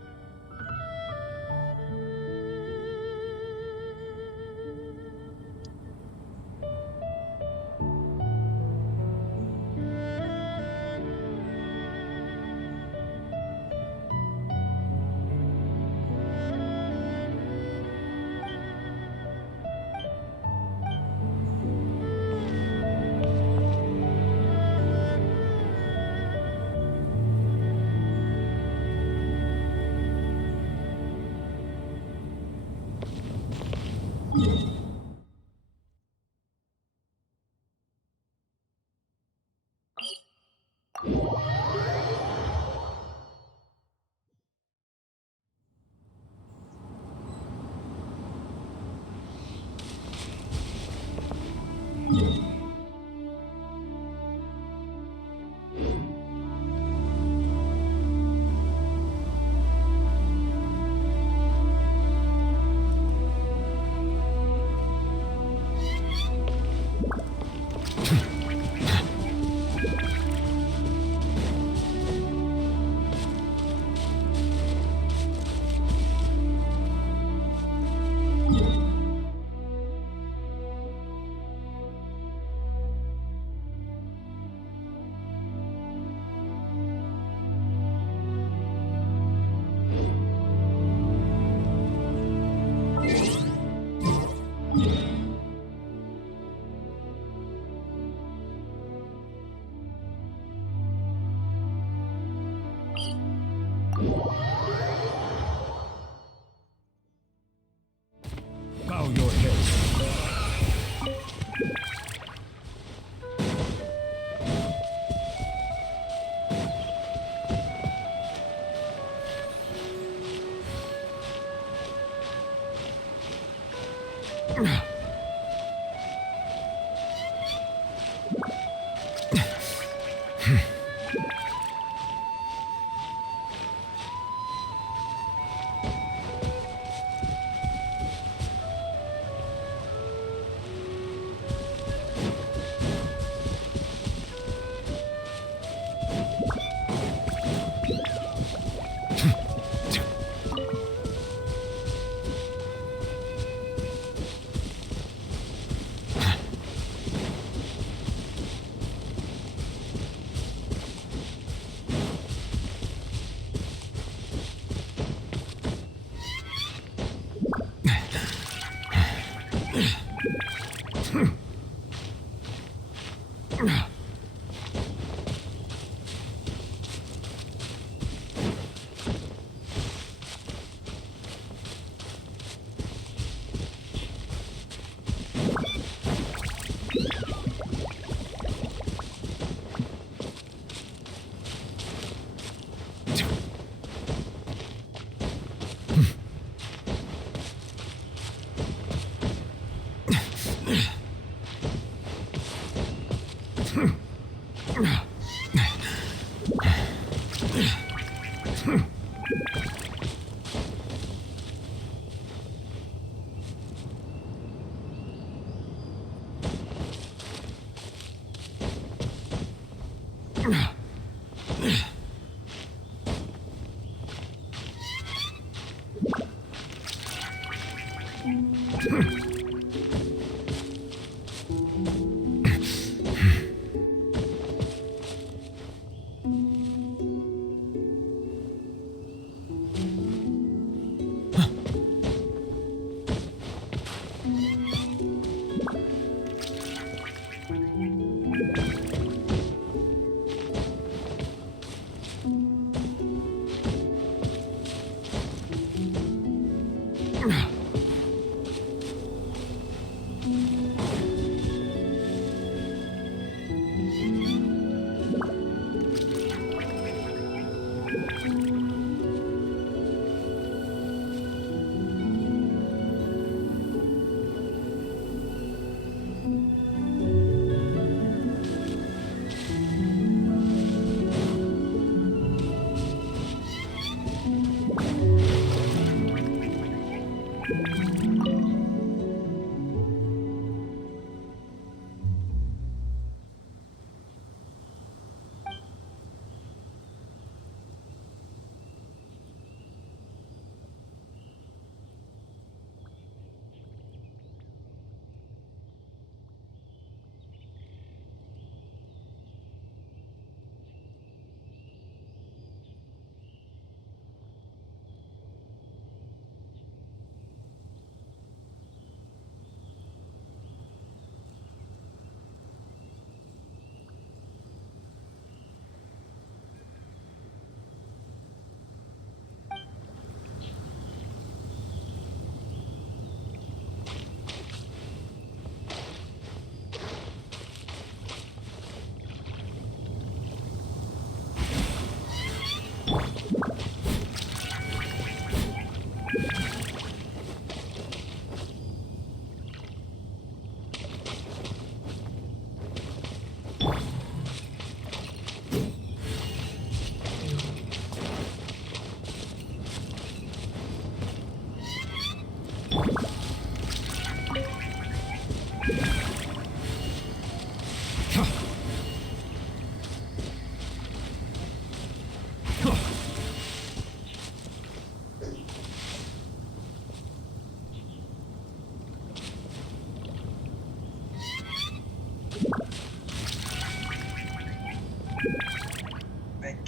Bow your head.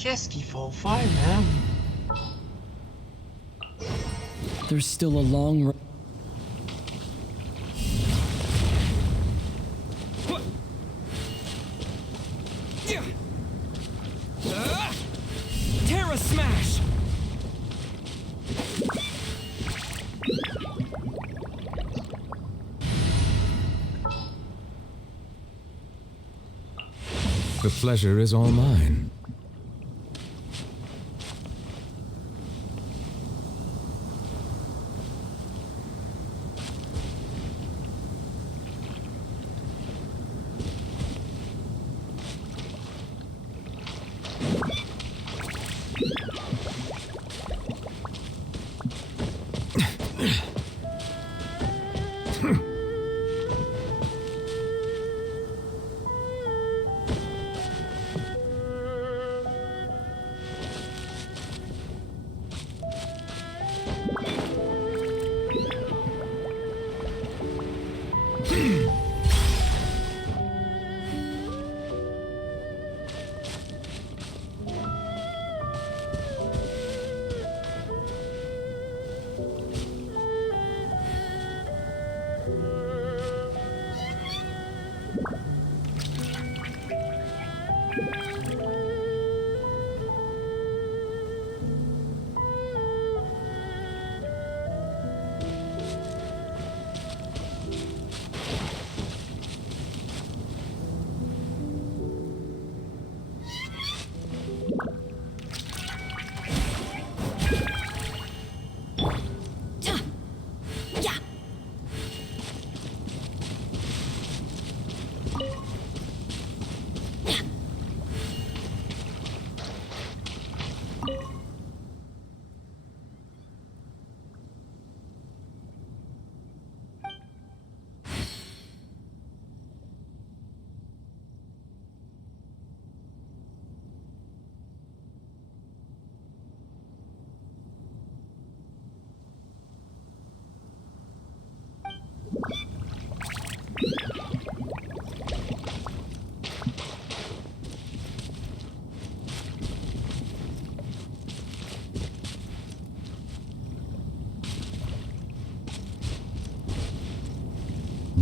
Qu'est-ce qu'il faut faire, man? There's still a long road. Terra Smash! The pleasure is all mine.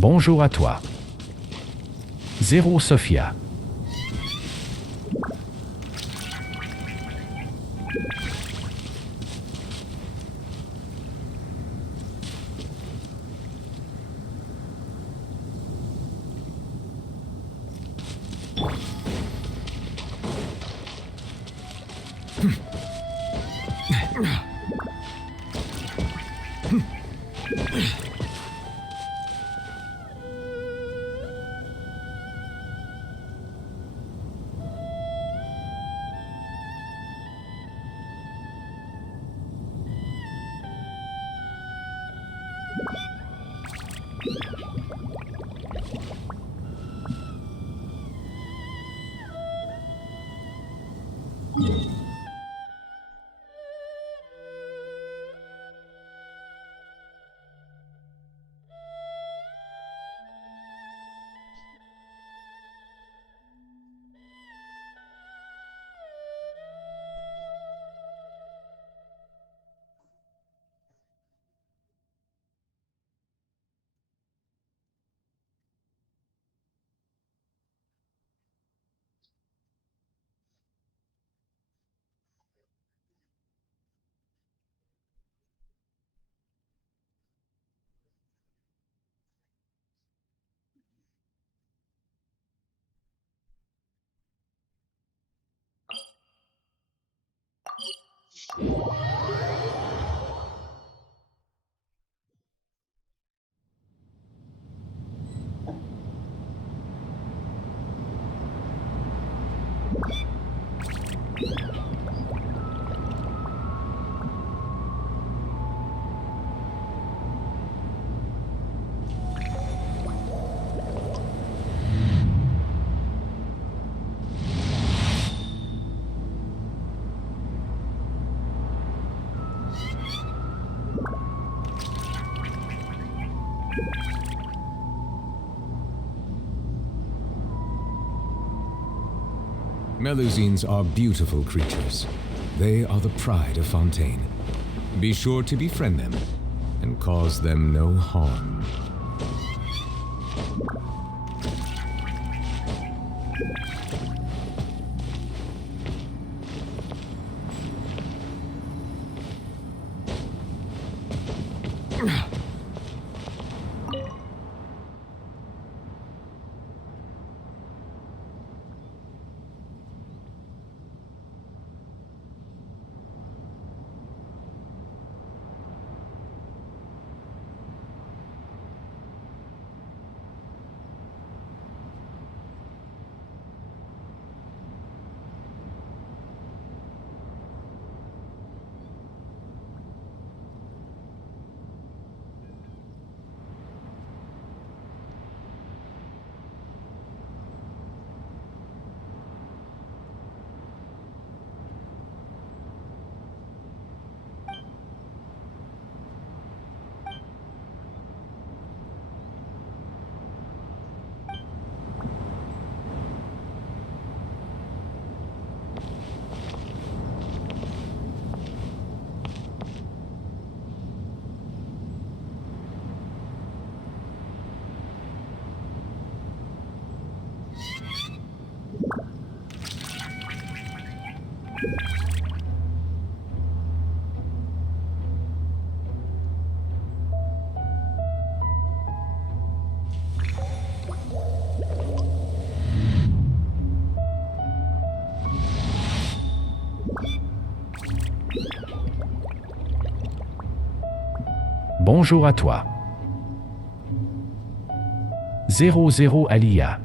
Bonjour à toi. Zéro Sophia. Melusines are beautiful creatures. They are the pride of Fontaine. Be sure to befriend them and cause them no harm. Bonjour à toi. 00 Alia.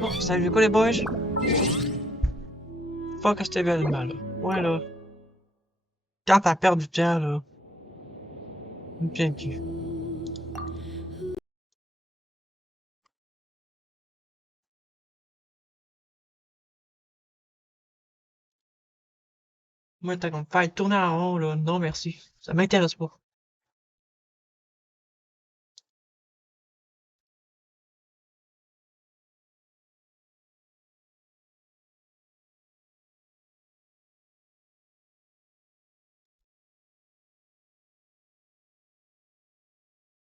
Bon, salut quoi les boys? Fuck cet événement là. Ouais là. Quand t'as perdu du temps là. Je me tiens plus. Moi t'as qu'on me faire tourner en rond là. Non merci. Ça m'intéresse pas.